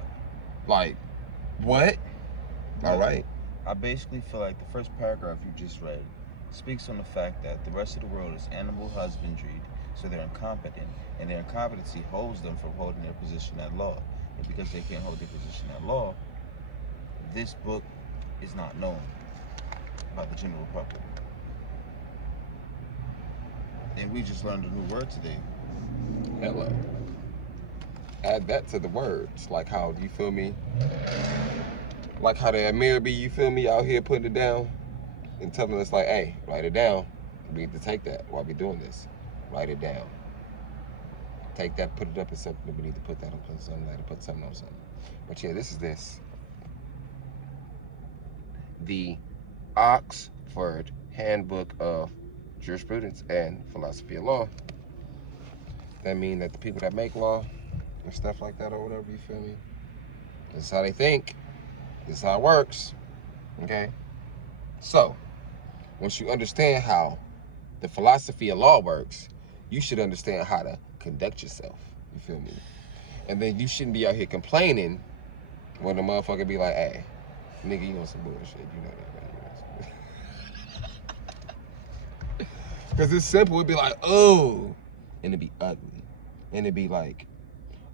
Like, what? But all right. I basically feel like the first paragraph you just read speaks on the fact that the rest of the world is animal husbandry, so they're incompetent, and their incompetency holds them from holding their position at law. And because they can't hold their position at law, this book is not known by the general public. And we just learned a new word today. Hello. Add that to the words, like how, you feel me? Like how the Amir be, you feel me, out here putting it down and telling us like, hey, write it down. We need to take that while we doing this. Write it down. Take that, put it up as something. We need to put that on something later, put something on something. But yeah, this is this. The Oxford Handbook of Jurisprudence and Philosophy of Law. That means that the people that make law and stuff like that or whatever, you feel me? This is how they think. This is how it works. Okay? So, once you understand how the philosophy of law works, You should understand how to conduct yourself. You feel me? And then you shouldn't be out here complaining when the motherfucker be like, hey, nigga, you on some bullshit. You know that, man. Because it's simple. It'd be like, oh. And it'd be ugly. And it'd be like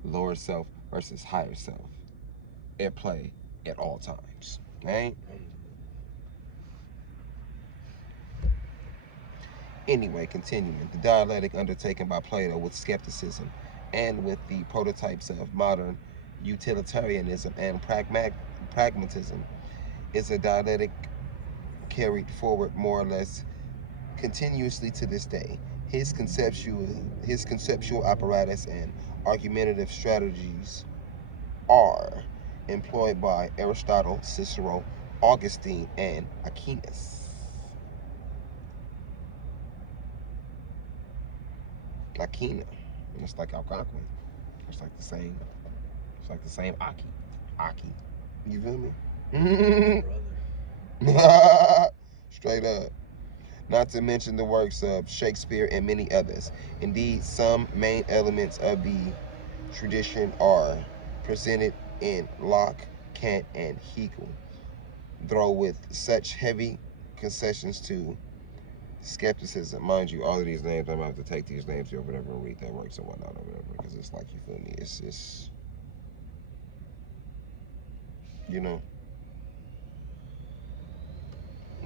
lower self versus higher self at play at all times. Right? Anyway, continuing. The dialectic undertaken by Plato with skepticism and with the prototypes of modern utilitarianism and pragmatism is a dialectic carried forward more or less continuously to this day. His conceptual apparatus and argumentative strategies are employed by Aristotle, Cicero, Augustine, and Aquinas. Aquina. And it's like Algonquin. It's like the same. It's like the same Aki. You feel me? Brother. Straight up. Not to mention the works of Shakespeare and many others. Indeed, some main elements of the tradition are presented in Locke, Kant, and Hegel, though with such heavy concessions to skepticism. Mind you, all of these names, I'm going to have to take these names or whatever and read their works and whatnot or whatever, because it's like, you feel me, it's you know,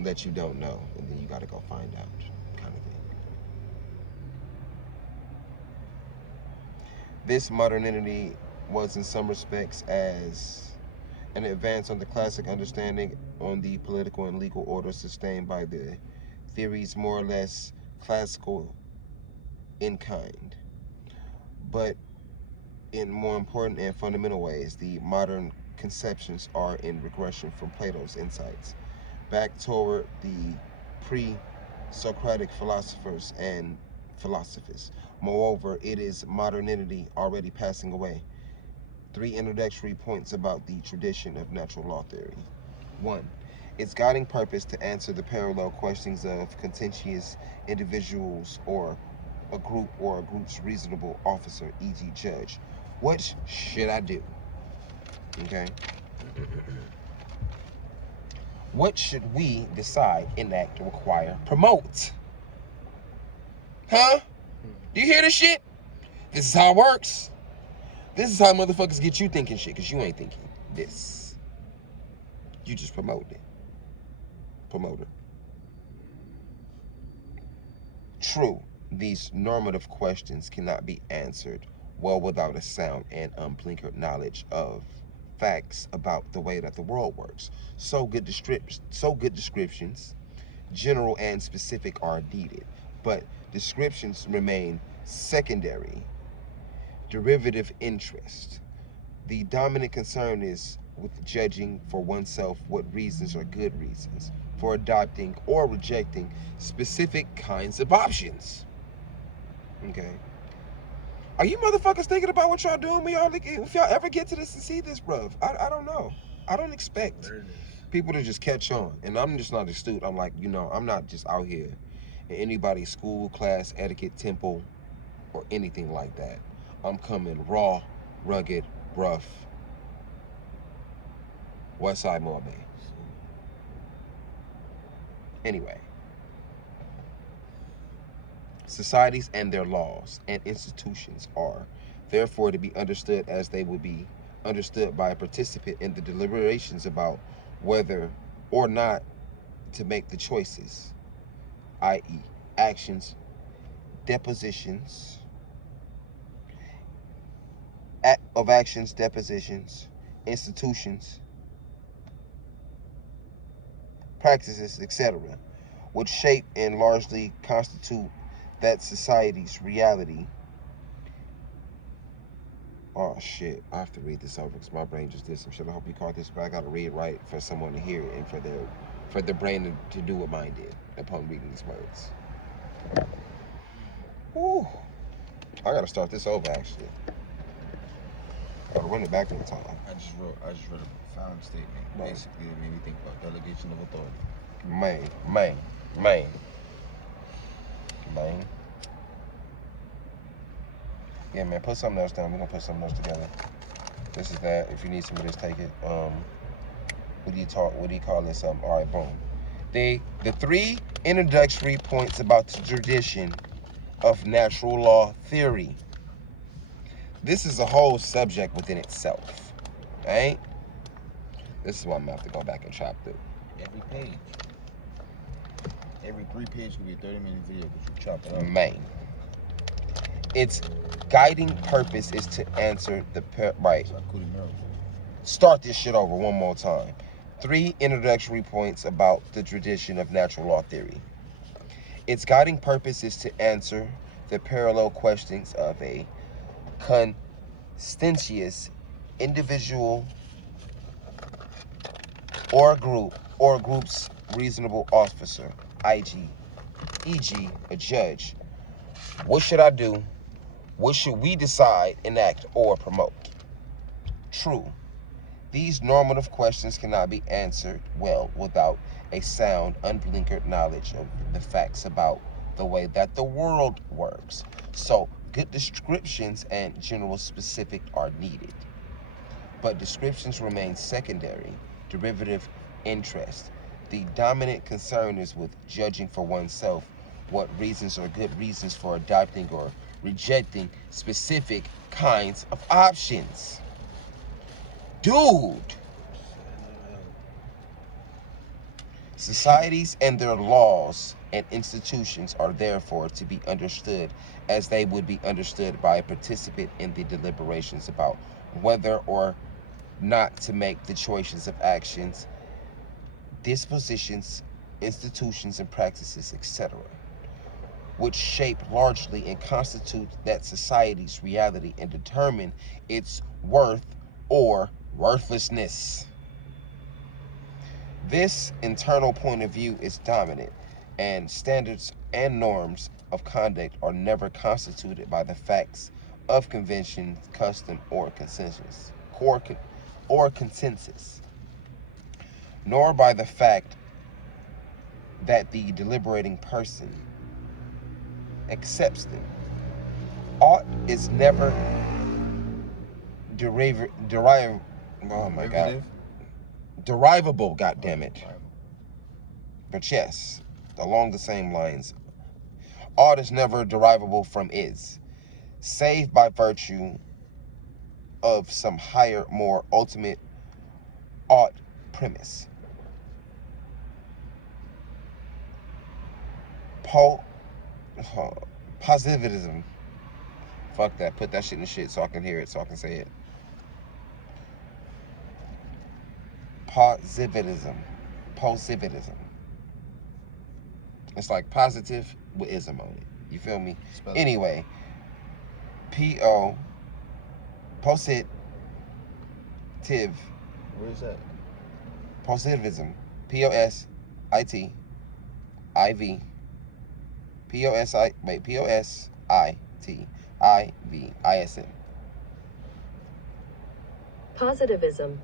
that you don't know, and then you got to go find out, kind of thing. This modernity was in some respects as an advance on the classic understanding on the political and legal order sustained by the theories more or less classical in kind, but in more important and fundamental ways, the modern conceptions are in regression from Plato's insights back toward the pre-Socratic philosophers and philosophies. Moreover, it is modernity already passing away. 3 introductory points about the tradition of natural law theory. 1. Its guiding purpose to answer the parallel questions of contentious individuals or a group's reasonable officer, e.g. judge. What should I do? Okay. What should we decide, enact, require, promote? Huh? Do you hear this shit? This is how it works. This is how motherfuckers get you thinking shit, because you ain't thinking this. You just promote it. Promoter. True, these normative questions cannot be answered well without a sound and unblinkered knowledge of facts about the way that the world works. So good descriptions, general and specific, are needed, but descriptions remain secondary, derivative interest. The dominant concern is with judging for oneself what reasons are good reasons for adopting or rejecting specific kinds of options. Okay. Are you motherfuckers thinking about what y'all doing when y'all, if y'all ever get to this and see this, bruv? I don't know. I don't expect people to just catch on. And I'm just not astute. I'm like, you know, I'm not just out here in anybody's school, class, etiquette, temple, or anything like that. I'm coming raw, rugged, rough, Westside Morbay. Anyway, societies and their laws and institutions are therefore to be understood as they would be understood by a participant in the deliberations about whether or not to make the choices, i.e. actions, depositions, institutions, practices, etc., which shape and largely constitute that society's reality. Oh shit, I have to read this over because my brain just did some shit. I hope you caught this, but I gotta read it right for someone to hear it and for their brain to do what mine did upon reading these words. Whew. I gotta start this over actually. I gotta run it back in time. I just read a profound statement. Right. Basically, it made me think about delegation of authority. Man. Yeah, man, put something else down. We're gonna put something else together. This is that. If you need some of this, take it. What do you call this? All right, boom. The 3 introductory points about the tradition of natural law theory. This is a whole subject within itself, right? This is why I'm gonna have to go back and chop through. Every page. Every 3 pages could be a 30-minute video, but you chop it up. Man. Its guiding purpose is to answer the right. Start this shit over one more time. 3 introductory points about the tradition of natural law theory. Its guiding purpose is to answer the parallel questions of a conscientious individual or group's reasonable officer, e.g., a judge. What should I do? What should we decide, enact, or promote? True. These normative questions cannot be answered well without a sound, unblinkered knowledge of the facts about the way that the world works. So, good descriptions and general specific are needed. But descriptions remain secondary, derivative interest. The dominant concern is with judging for oneself what reasons are good reasons for adopting or rejecting specific kinds of options. Dude! Societies and their laws and institutions are therefore to be understood as they would be understood by a participant in the deliberations about whether or not to make the choices of actions, dispositions, institutions, and practices, etc., which shape largely and constitute that society's reality and determine its worth or worthlessness. This internal point of view is dominant, and standards and norms of conduct are never constituted by the facts of convention, custom, or consensus, nor by the fact that the deliberating person accepts them. Ought is never derivable, goddammit. But yes, along the same lines, ought is never derivable from is, save by virtue of some higher, more ultimate ought premise. Positivism. Fuck that. Put that shit in the shit so I can hear it, so I can say it. Positivism. It's like positive with ism on it. You feel me? Anyway, positive. Where is that? Positivism. Positiv. Positivism. Positivism.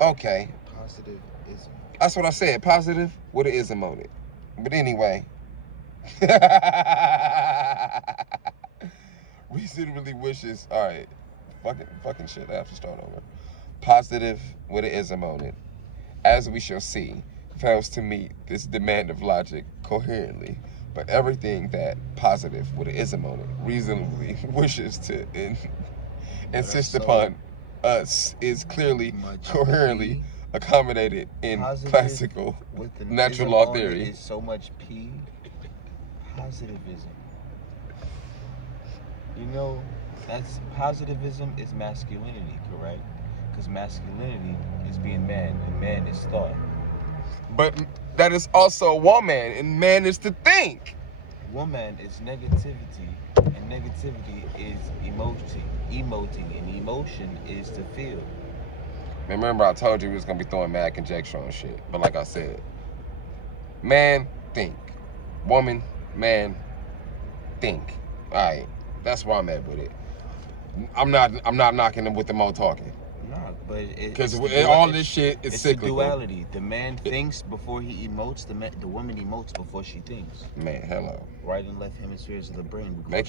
Okay. Positivism. That's what I said. Positive with an ism on it. But anyway. Reasonably wishes. Alright. Fucking shit. I have to start over. Positive with an ism on it, as we shall see, fails to meet this demand of logic coherently. But everything that positive with an ism on it reasonably wishes to insist upon us is clearly coherently accommodated in classical natural law theory. Is so much P. Positivism. You know, that's positivism is masculinity, correct? Because masculinity is being man, and man is thought. But that is also woman, and man is to think. Woman is negativity, and negativity is emoting, and emotion is to feel. Remember, I told you we was gonna be throwing mad conjecture on shit. But like I said, man, think. Woman, man, think. All right, that's where I'm at with it. I'm not knocking them with the mo talking. Nah, but because all this shit is it's cyclical. a duality. The man thinks before he emotes. The woman emotes before she thinks. Man, hello. Right and left hemispheres of the brain. We Make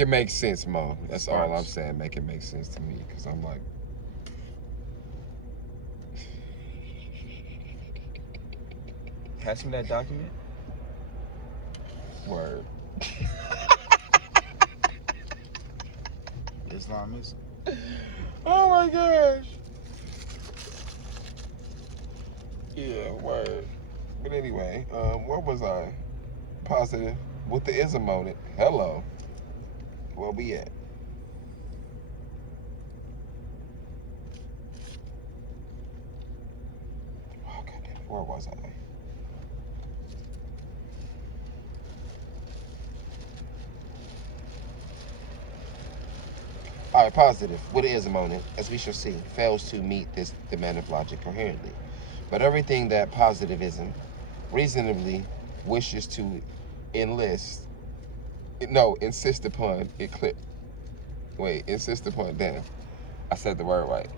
it make sense, Mo. That's all I'm saying. Make it make sense to me, because I'm like, pass me that document. word. Islamism. Oh my gosh. Yeah, word. But anyway, where was I? Positive with the ism on it. Hello. Where we at? Oh, God damn it. Where was I? All right, positive with the ism on it, as we shall see, fails to meet this demand of logic coherently. But everything that positivism reasonably wishes to insist upon, insist upon, damn, I said the word right.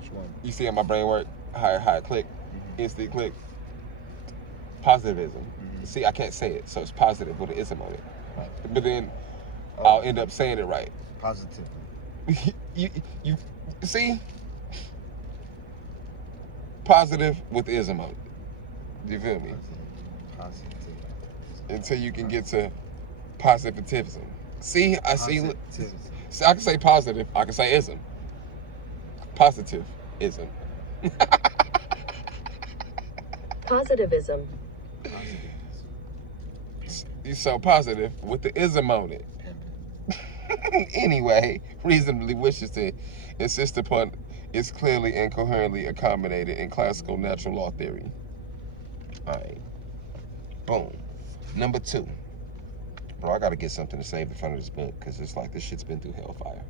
Which one? You see how my brain work? How it click, instant click. Positivism. See, I can't say it, so it's positive with an ism on it. Right. But then I'll end up saying it right. Positively. you see? Positive with ism on it. You feel me? Positive. Until you can get to positivism. See, I see. Positivism. See, I can say positive. I can say ism. Positivism. Positivism. So positive with the ism on it. Anyway, reasonably wishes to insist upon is clearly and coherently accommodated in classical natural law theory. All right. Boom. Number 2. Bro, I gotta get something to save in front of this book, because it's like this shit's been through hellfire.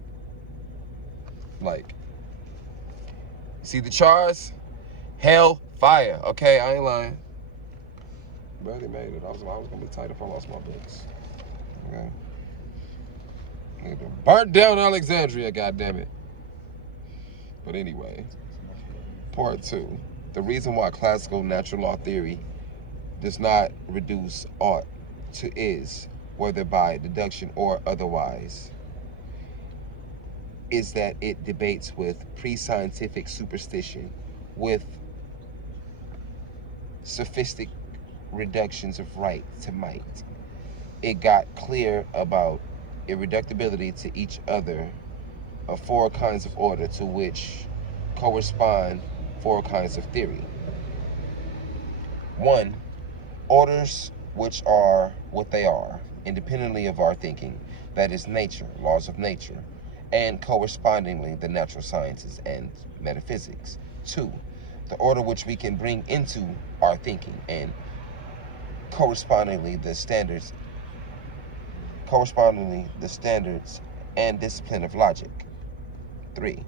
Like, see the chars? Hellfire. Okay, I ain't lying. Barely made it. I was gonna be tight if I lost my books. Okay. Burnt down Alexandria, goddammit. But anyway, part 2. The reason why classical natural law theory does not reduce ought to is, whether by deduction or otherwise, is that it debates with pre-scientific superstition, with sophistic reductions of right to might. It got clear about irreducibility to each other of 4 kinds of order, to which correspond 4 kinds of theory. 1, orders which are what they are, independently of our thinking, that is nature, laws of nature, and correspondingly the natural sciences and metaphysics. 2, the order which we can bring into our thinking, and correspondingly the standards and discipline of logic. 3,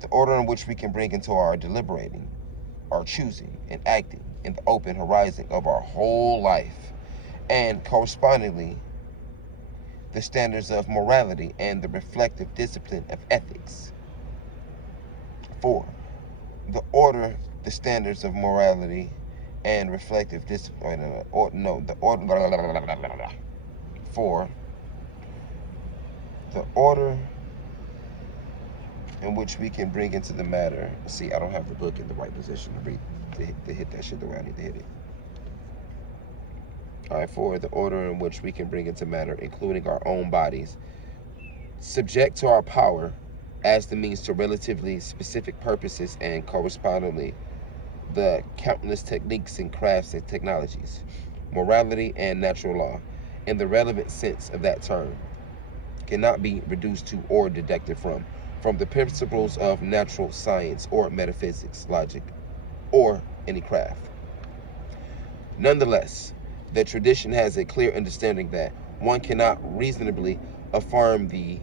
the order in which we can bring into our deliberating, our choosing, and acting in the open horizon of our whole life, and correspondingly the standards of morality and the reflective discipline of ethics. 4, the order, the standards of morality and reflective discipline, For the order in which we can bring into the matter. See, I don't have the book in the right position to read, to hit that shit the way I need to hit it. All right, 4, the order in which we can bring into matter, including our own bodies, subject to our power as the means to relatively specific purposes, and correspondingly the countless techniques and crafts and technologies, morality and natural law, in the relevant sense of that term, cannot be reduced to or deducted from the principles of natural science or metaphysics, logic, or any craft. Nonetheless, the tradition has a clear understanding that one cannot reasonably affirm the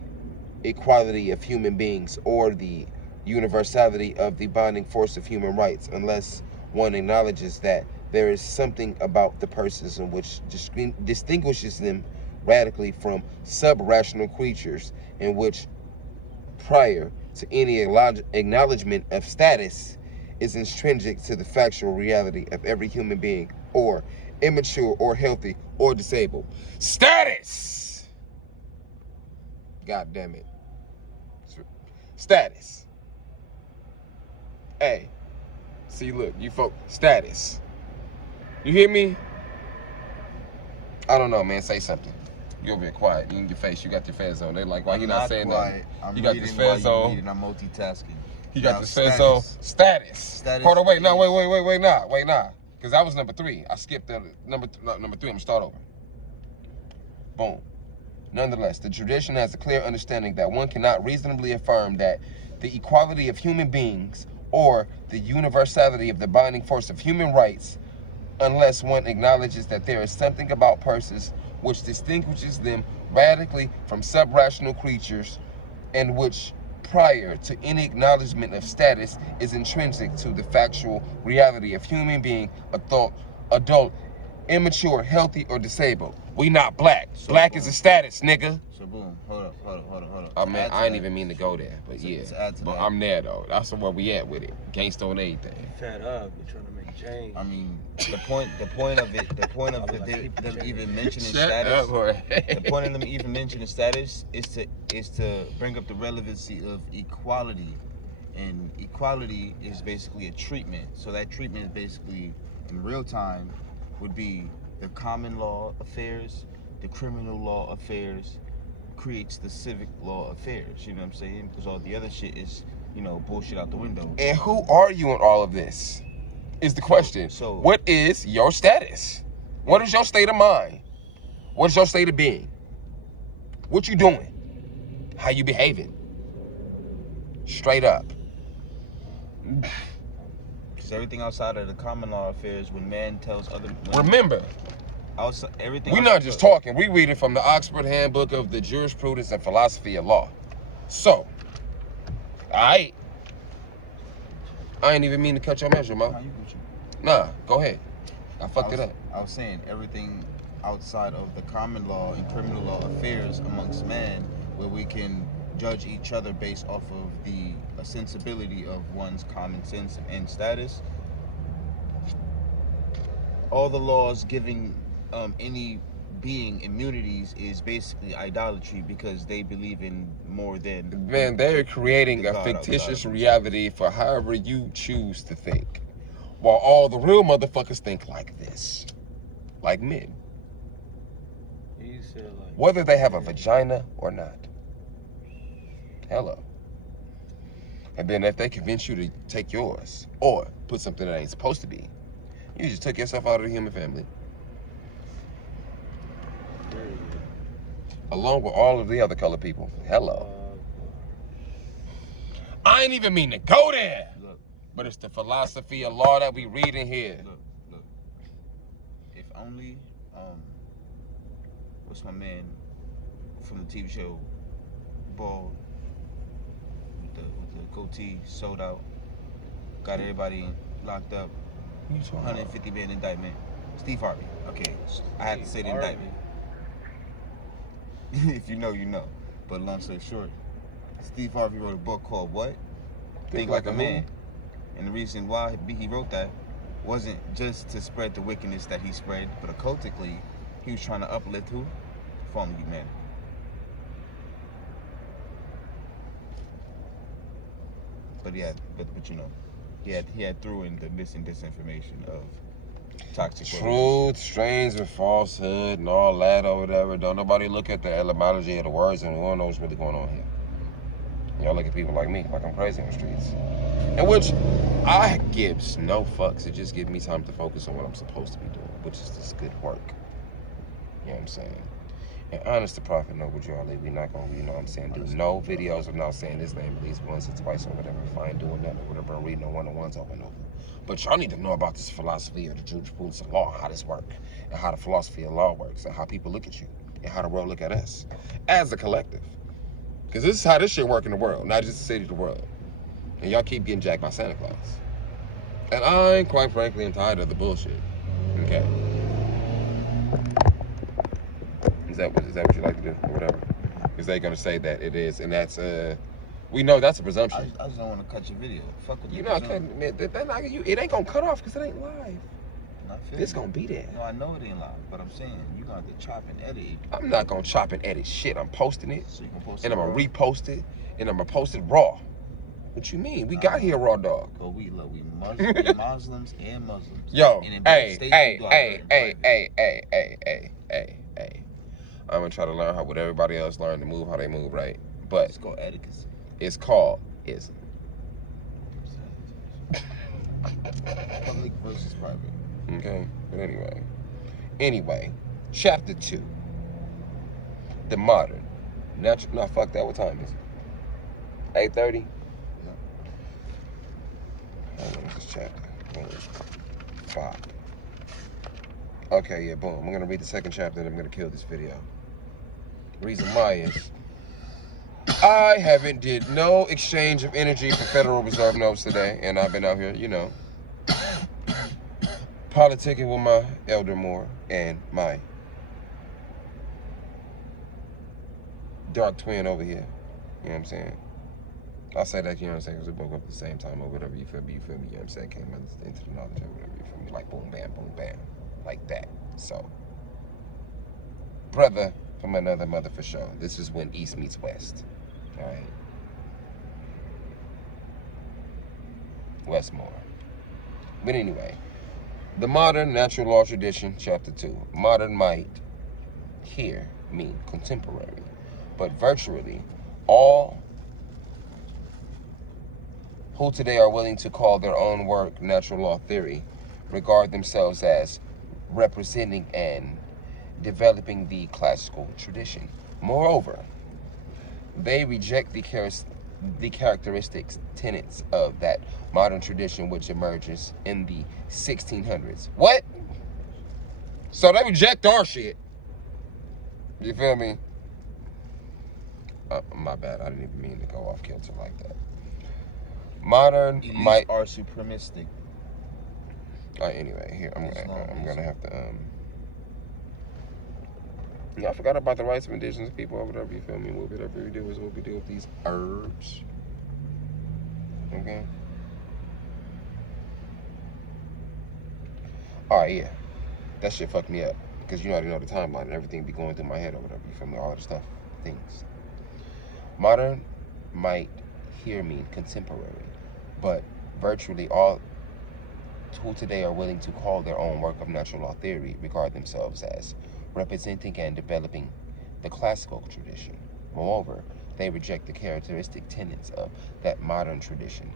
equality of human beings or the universality of the binding force of human rights unless one acknowledges that there is something about the persons in which distinguishes them radically from sub-rational creatures, in which prior to any acknowledgement of status is intrinsic to the factual reality of every human being, or immature or healthy or disabled. Status! God damn it. Status. Hey, see, look, you folks, status. You hear me? I don't know, man. Say something. You're being quiet. You in your face. You got your fez on. They like, why he not saying that? You got this fez on. I'm multitasking. You got this fez on. Status. Hold on, wait, no, wait, nah. Because that was number 3. I skipped the number 3. I'm gonna start over. Boom. Nonetheless, the tradition has a clear understanding that one cannot reasonably affirm that the equality of human beings or the universality of the binding force of human rights unless one acknowledges that there is something about persons which distinguishes them radically from sub-rational creatures and which, prior to any acknowledgement of status, is intrinsic to the factual reality of human being, adult, immature, healthy, or disabled. We not black. So black is a status, nigga. So boom, hold up. I mean, I ain't even mean to go there, but yeah. But I'm there though. That's where we at with it. Gangsta on everything. Fed up. We're trying to make change. I mean, the point of them even mentioning status. The point of them even mentioning status is to bring up the relevancy of equality, and equality is basically a treatment. So that treatment is basically in real time would be the common law affairs, the criminal law affairs, creates the civic law affairs. You know what I'm saying? Because all the other shit is, bullshit out the window. And who are you in all of this? Is the question. So what is your status? What is your state of mind? What is your state of being? What you doing? How you behaving? Straight up. Because everything outside of the common law affairs, when man tells other... Remember, everything. We're not just talking. We read it from the Oxford Handbook of the Jurisprudence and Philosophy of Law. So, I ain't even mean to cut your measure, Mo. Nah, go ahead. I fucked it up. I was saying everything outside of the common law and criminal law affairs amongst man, where we can judge each other based off of the sensibility of one's common sense and status. All the laws giving any being immunities is basically idolatry, because they believe in more than... Man, they're creating a fictitious reality for however you choose to think, while all the real motherfuckers think like this, like men, whether they have a vagina or not. Hello. And then if they convince you to take yours or put something that ain't supposed to be, you just took yourself out of the human family, along with all of the other colored people. Hello. I ain't even mean to go there. Look, but it's the philosophy of law that we read in here. Look. If only, what's my man from the TV show, bald, with the goatee, sold out, got everybody locked up, 150 man indictment. Steve Harvey. Okay, I had to say the indictment. If you know, you know. But long story short, Steve Harvey wrote a book called what? Think Like a Man. And the reason why he wrote that wasn't just to spread the wickedness that he spread, but occultically, he was trying to uplift who? Fallen humanity. But he had threw in the missing disinformation of toxic truth, strains of falsehood, and all that or whatever. Don't nobody look at the etymology of the words, and who knows what's really going on here. Y'all look at people like me, like I'm crazy on the streets. In which I gives no fucks. It just gives me time to focus on what I'm supposed to be doing, which is this good work. You know what I'm saying? And honest to profit, no, with y'all, we not gonna, you know what I'm saying, do no videos without saying this name at least once or twice or whatever. If I ain't doing that or whatever, I'm reading no one-on-ones over and over. But y'all need to know about this philosophy of the jurisprudence of law, how this works, and how the philosophy of law works, and how people look at you, and how the world look at us as a collective. Because this is how this shit work in the world, not just the city, the world. And y'all keep getting jacked by Santa Claus. And I, quite frankly, am tired of the bullshit. Okay. Is that what you like to do, or whatever? Because they're gonna say that it is, and that's We know that's a presumption. I just don't want to cut your video. Fuck with You the know, presumption. it ain't gonna cut off because it ain't live. I feel It's you. gonna be there. No, I know it ain't live, but I'm saying you gonna have to chop and edit it. I'm not gonna chop and edit shit. I'm posting it, So you can post and it I'm gonna raw. repost it, and I'm gonna post it raw. What you mean? We got here raw, dog. Cause we Muslims and Muslims. Yo, And in both hey, states, we do our learning private. I'm gonna try to learn how what everybody else learned to move, how they move, right? But It's called etiquette. it's called ism. Public versus private. Okay, but anyway, chapter 2, the modern natural. No, fuck that. What time is it? 8:30. How long is this chapter? Boom. 5. Okay, yeah, boom. I'm gonna read the second chapter and I'm gonna kill this video. Reason why is I haven't did no exchange of energy for Federal Reserve notes today, and I've been out here, you know, politicking with my elder more and my dark twin over here. You know what I'm saying? I'll say that, you know what I'm saying, because we woke up at the same time or whatever, you feel me, you know what I'm saying, came into the knowledge or whatever, you feel me, like boom, bam, like that. So, brother from another mother for sure. This is when East meets West, all right? Westmore. But anyway, the modern natural law tradition, chapter 2. Modern might here mean contemporary, but virtually all who today are willing to call their own work natural law theory regard themselves as representing and developing the classical tradition. Moreover, they reject the characteristics, tenets of that modern tradition which emerges in the 1600s. What? So they reject our shit. You feel me? My bad. I didn't even mean to go off kilter like that. Modern Elites might are supremacistic. anyway, here I'm gonna have to yeah, I forgot about the rights of indigenous people or whatever, you feel me? Whatever we do is what we do with these herbs. Okay. Alright, yeah. That shit fucked me up. Because you already know the timeline and everything be going through my head or whatever, you feel me? All the stuff, things. Modern might here mean contemporary, but virtually all who today are willing to call their own work of natural law theory regard themselves as representing and developing the classical tradition. Moreover, they reject the characteristic tenets of that modern tradition,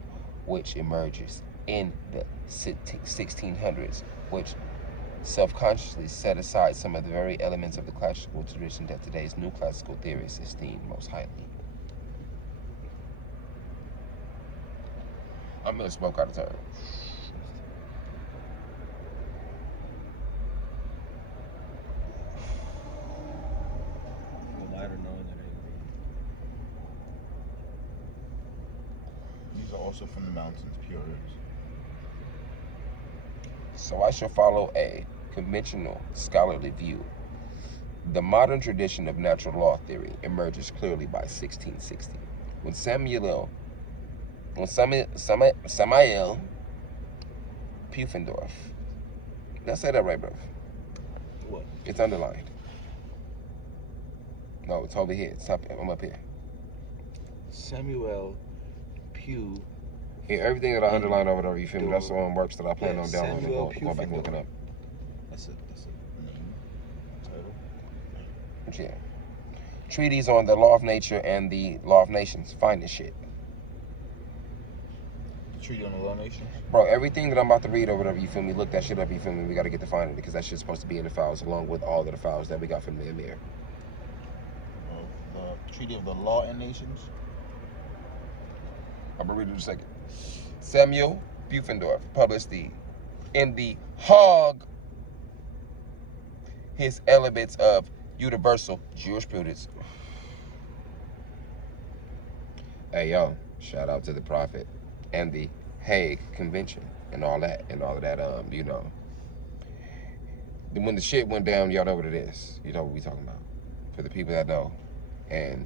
which emerges in the 1600s, which self-consciously set aside some of the very elements of the classical tradition that today's new classical theorists esteem most highly. I'm gonna smoke out of turn. Feel lighter knowing that These are also from the mountains, pure herbs. So I shall follow a conventional scholarly view. The modern tradition of natural law theory emerges clearly by 1660, when Samuel Pufendorf. Did I say that right, bro? What? It's underlined. No, it's over here. It's up. I'm up here. Samuel Pew. Here, everything that I underlined over there, you feel me? That's the one works that I plan on downloading and Samuel going back and looking up. That's a name. Title. Yeah. Treaties on the law of nature and the law of nations. Find this shit. Treaty on the Law of Nations. Bro, everything that I'm about to read or whatever, you feel me? Look that shit up, you feel me? We got to get to finding it because that shit's supposed to be in the files along with all of the files that we got from the Emir. The Treaty of the Law and Nations. I'm going to read it in a second. Samuel Pufendorf published in the Hog his elements of universal jurisprudence. Hey, yo, shout out to the Prophet and the Hague Convention and all that, you know. When the shit went down, y'all know what it is. You know what we talking about. For the people that know and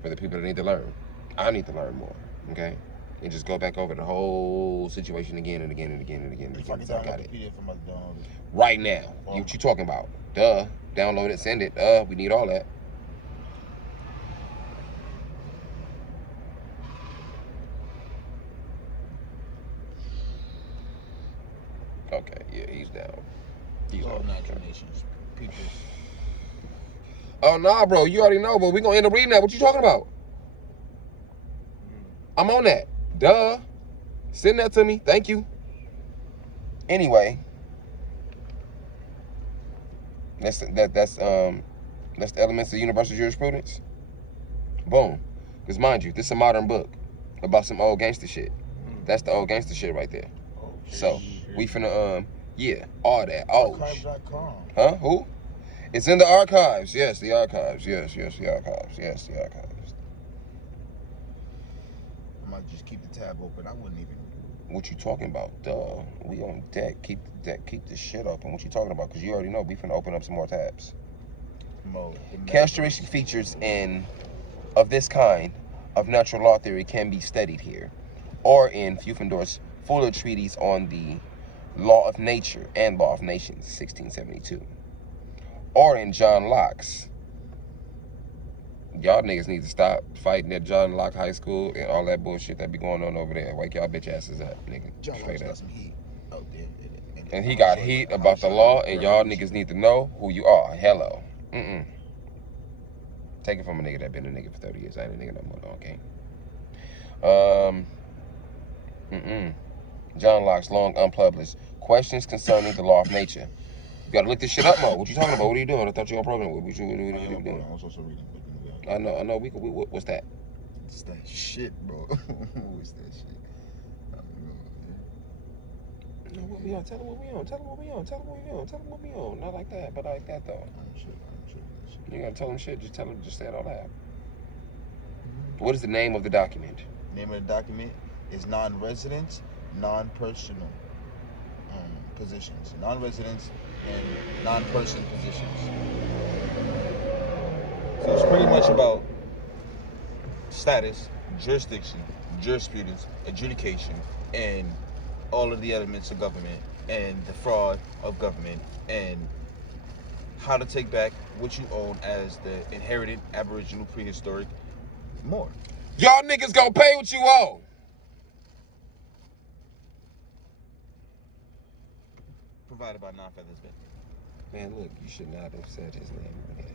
for the people that need to learn. I need to learn more, okay? And just go back over the whole situation again and again and again and again and If I again can until I got download it. the PDF, I'm about to download it. Right now. What you talking about? Duh. Download it, send it. We need all that. Okay, yeah, he's down. He's All on. natural nations. People. Oh, nah, bro. You already know, but we going to end up reading that. What you talking about? I'm on that. Duh. Send that to me. Thank you. Anyway. That's the elements of universal jurisprudence. Boom. Because mind you, this is a modern book about some old gangster shit. That's the old gangster shit right there. Oh, So shit. we finna yeah, all that. Oh, Archive.com. huh? Who? It's in the archives. Yes, the archives. Yes, the archives. Yes, the archives. I might just keep the tab open. I wouldn't even. What you talking about? Duh. We on deck. Keep the shit open. What you talking about? Because you already know we finna open up some more tabs. Characteristic features of this kind of natural law theory can be studied here, or in Pufendorf's fuller treatise on the law of nature and law of nations, 1672, or in John Locke's. Y'all niggas need to stop fighting at John Locke High School and all that bullshit that be going on over there. Wake y'all bitch asses up, nigga. John Straight Locke's up. got some heat out there. And he got heat about the law, and y'all niggas need to know who you are. Hello. Take it from a nigga that been a nigga for 30 years. I ain't a nigga no more, okay? John Locke's long unpublished Questions Concerning the Law of Nature. You gotta look this shit up more. What you talking about? What are you doing? I thought you were on program. What you doing? I was also reading. I know. What's that? It's that shit, bro. What's that shit? I don't know. No, what we on? Tell them what we on. Tell them what we on. Tell them what we on. Tell them what we on. Not like that, but like that though. I'm sure. You gotta tell them shit. Just tell them. Just say it all that. What is the name of the document? Name of the document is non-residence, non-personal positions. Non-residence and non-person positions. So it's pretty much about status, jurisdiction, jurisprudence, adjudication, and all of the elements of government, and the fraud of government, and how to take back what you own as the inherited aboriginal prehistoric more. Y'all niggas gonna pay what you owe. Provided by Non-Feathers Bed. Man, look, you should not have said his name again.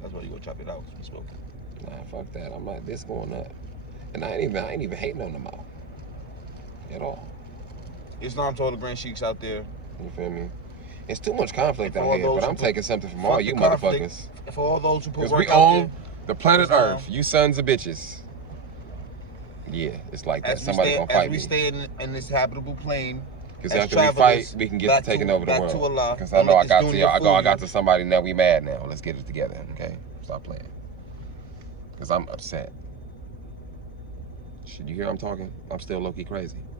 That's why you gonna chop it out when spoken. Nah, fuck that. I'm like, this going up. And I ain't even hating on them all. At all. Islam to all the Grand Sheiks out there. You feel me? It's too much conflict out all here, those but who I'm put- taking something from fuck all the you conflict. motherfuckers. For all those who put Because work we out own there, the planet Islam. Earth. You sons of bitches. Yeah, it's like that. Somebody gonna fight me. As we stay in this habitable plane, Because as after we travelers, fight, we can get back to taking to- over the back to world. Allah. Because I Don't know let I this got to dunya y'all. fool I got you. to somebody now. We mad now. Let's get it together, okay? Stop playing. Because I'm upset. Should you hear I'm talking? I'm still low-key crazy.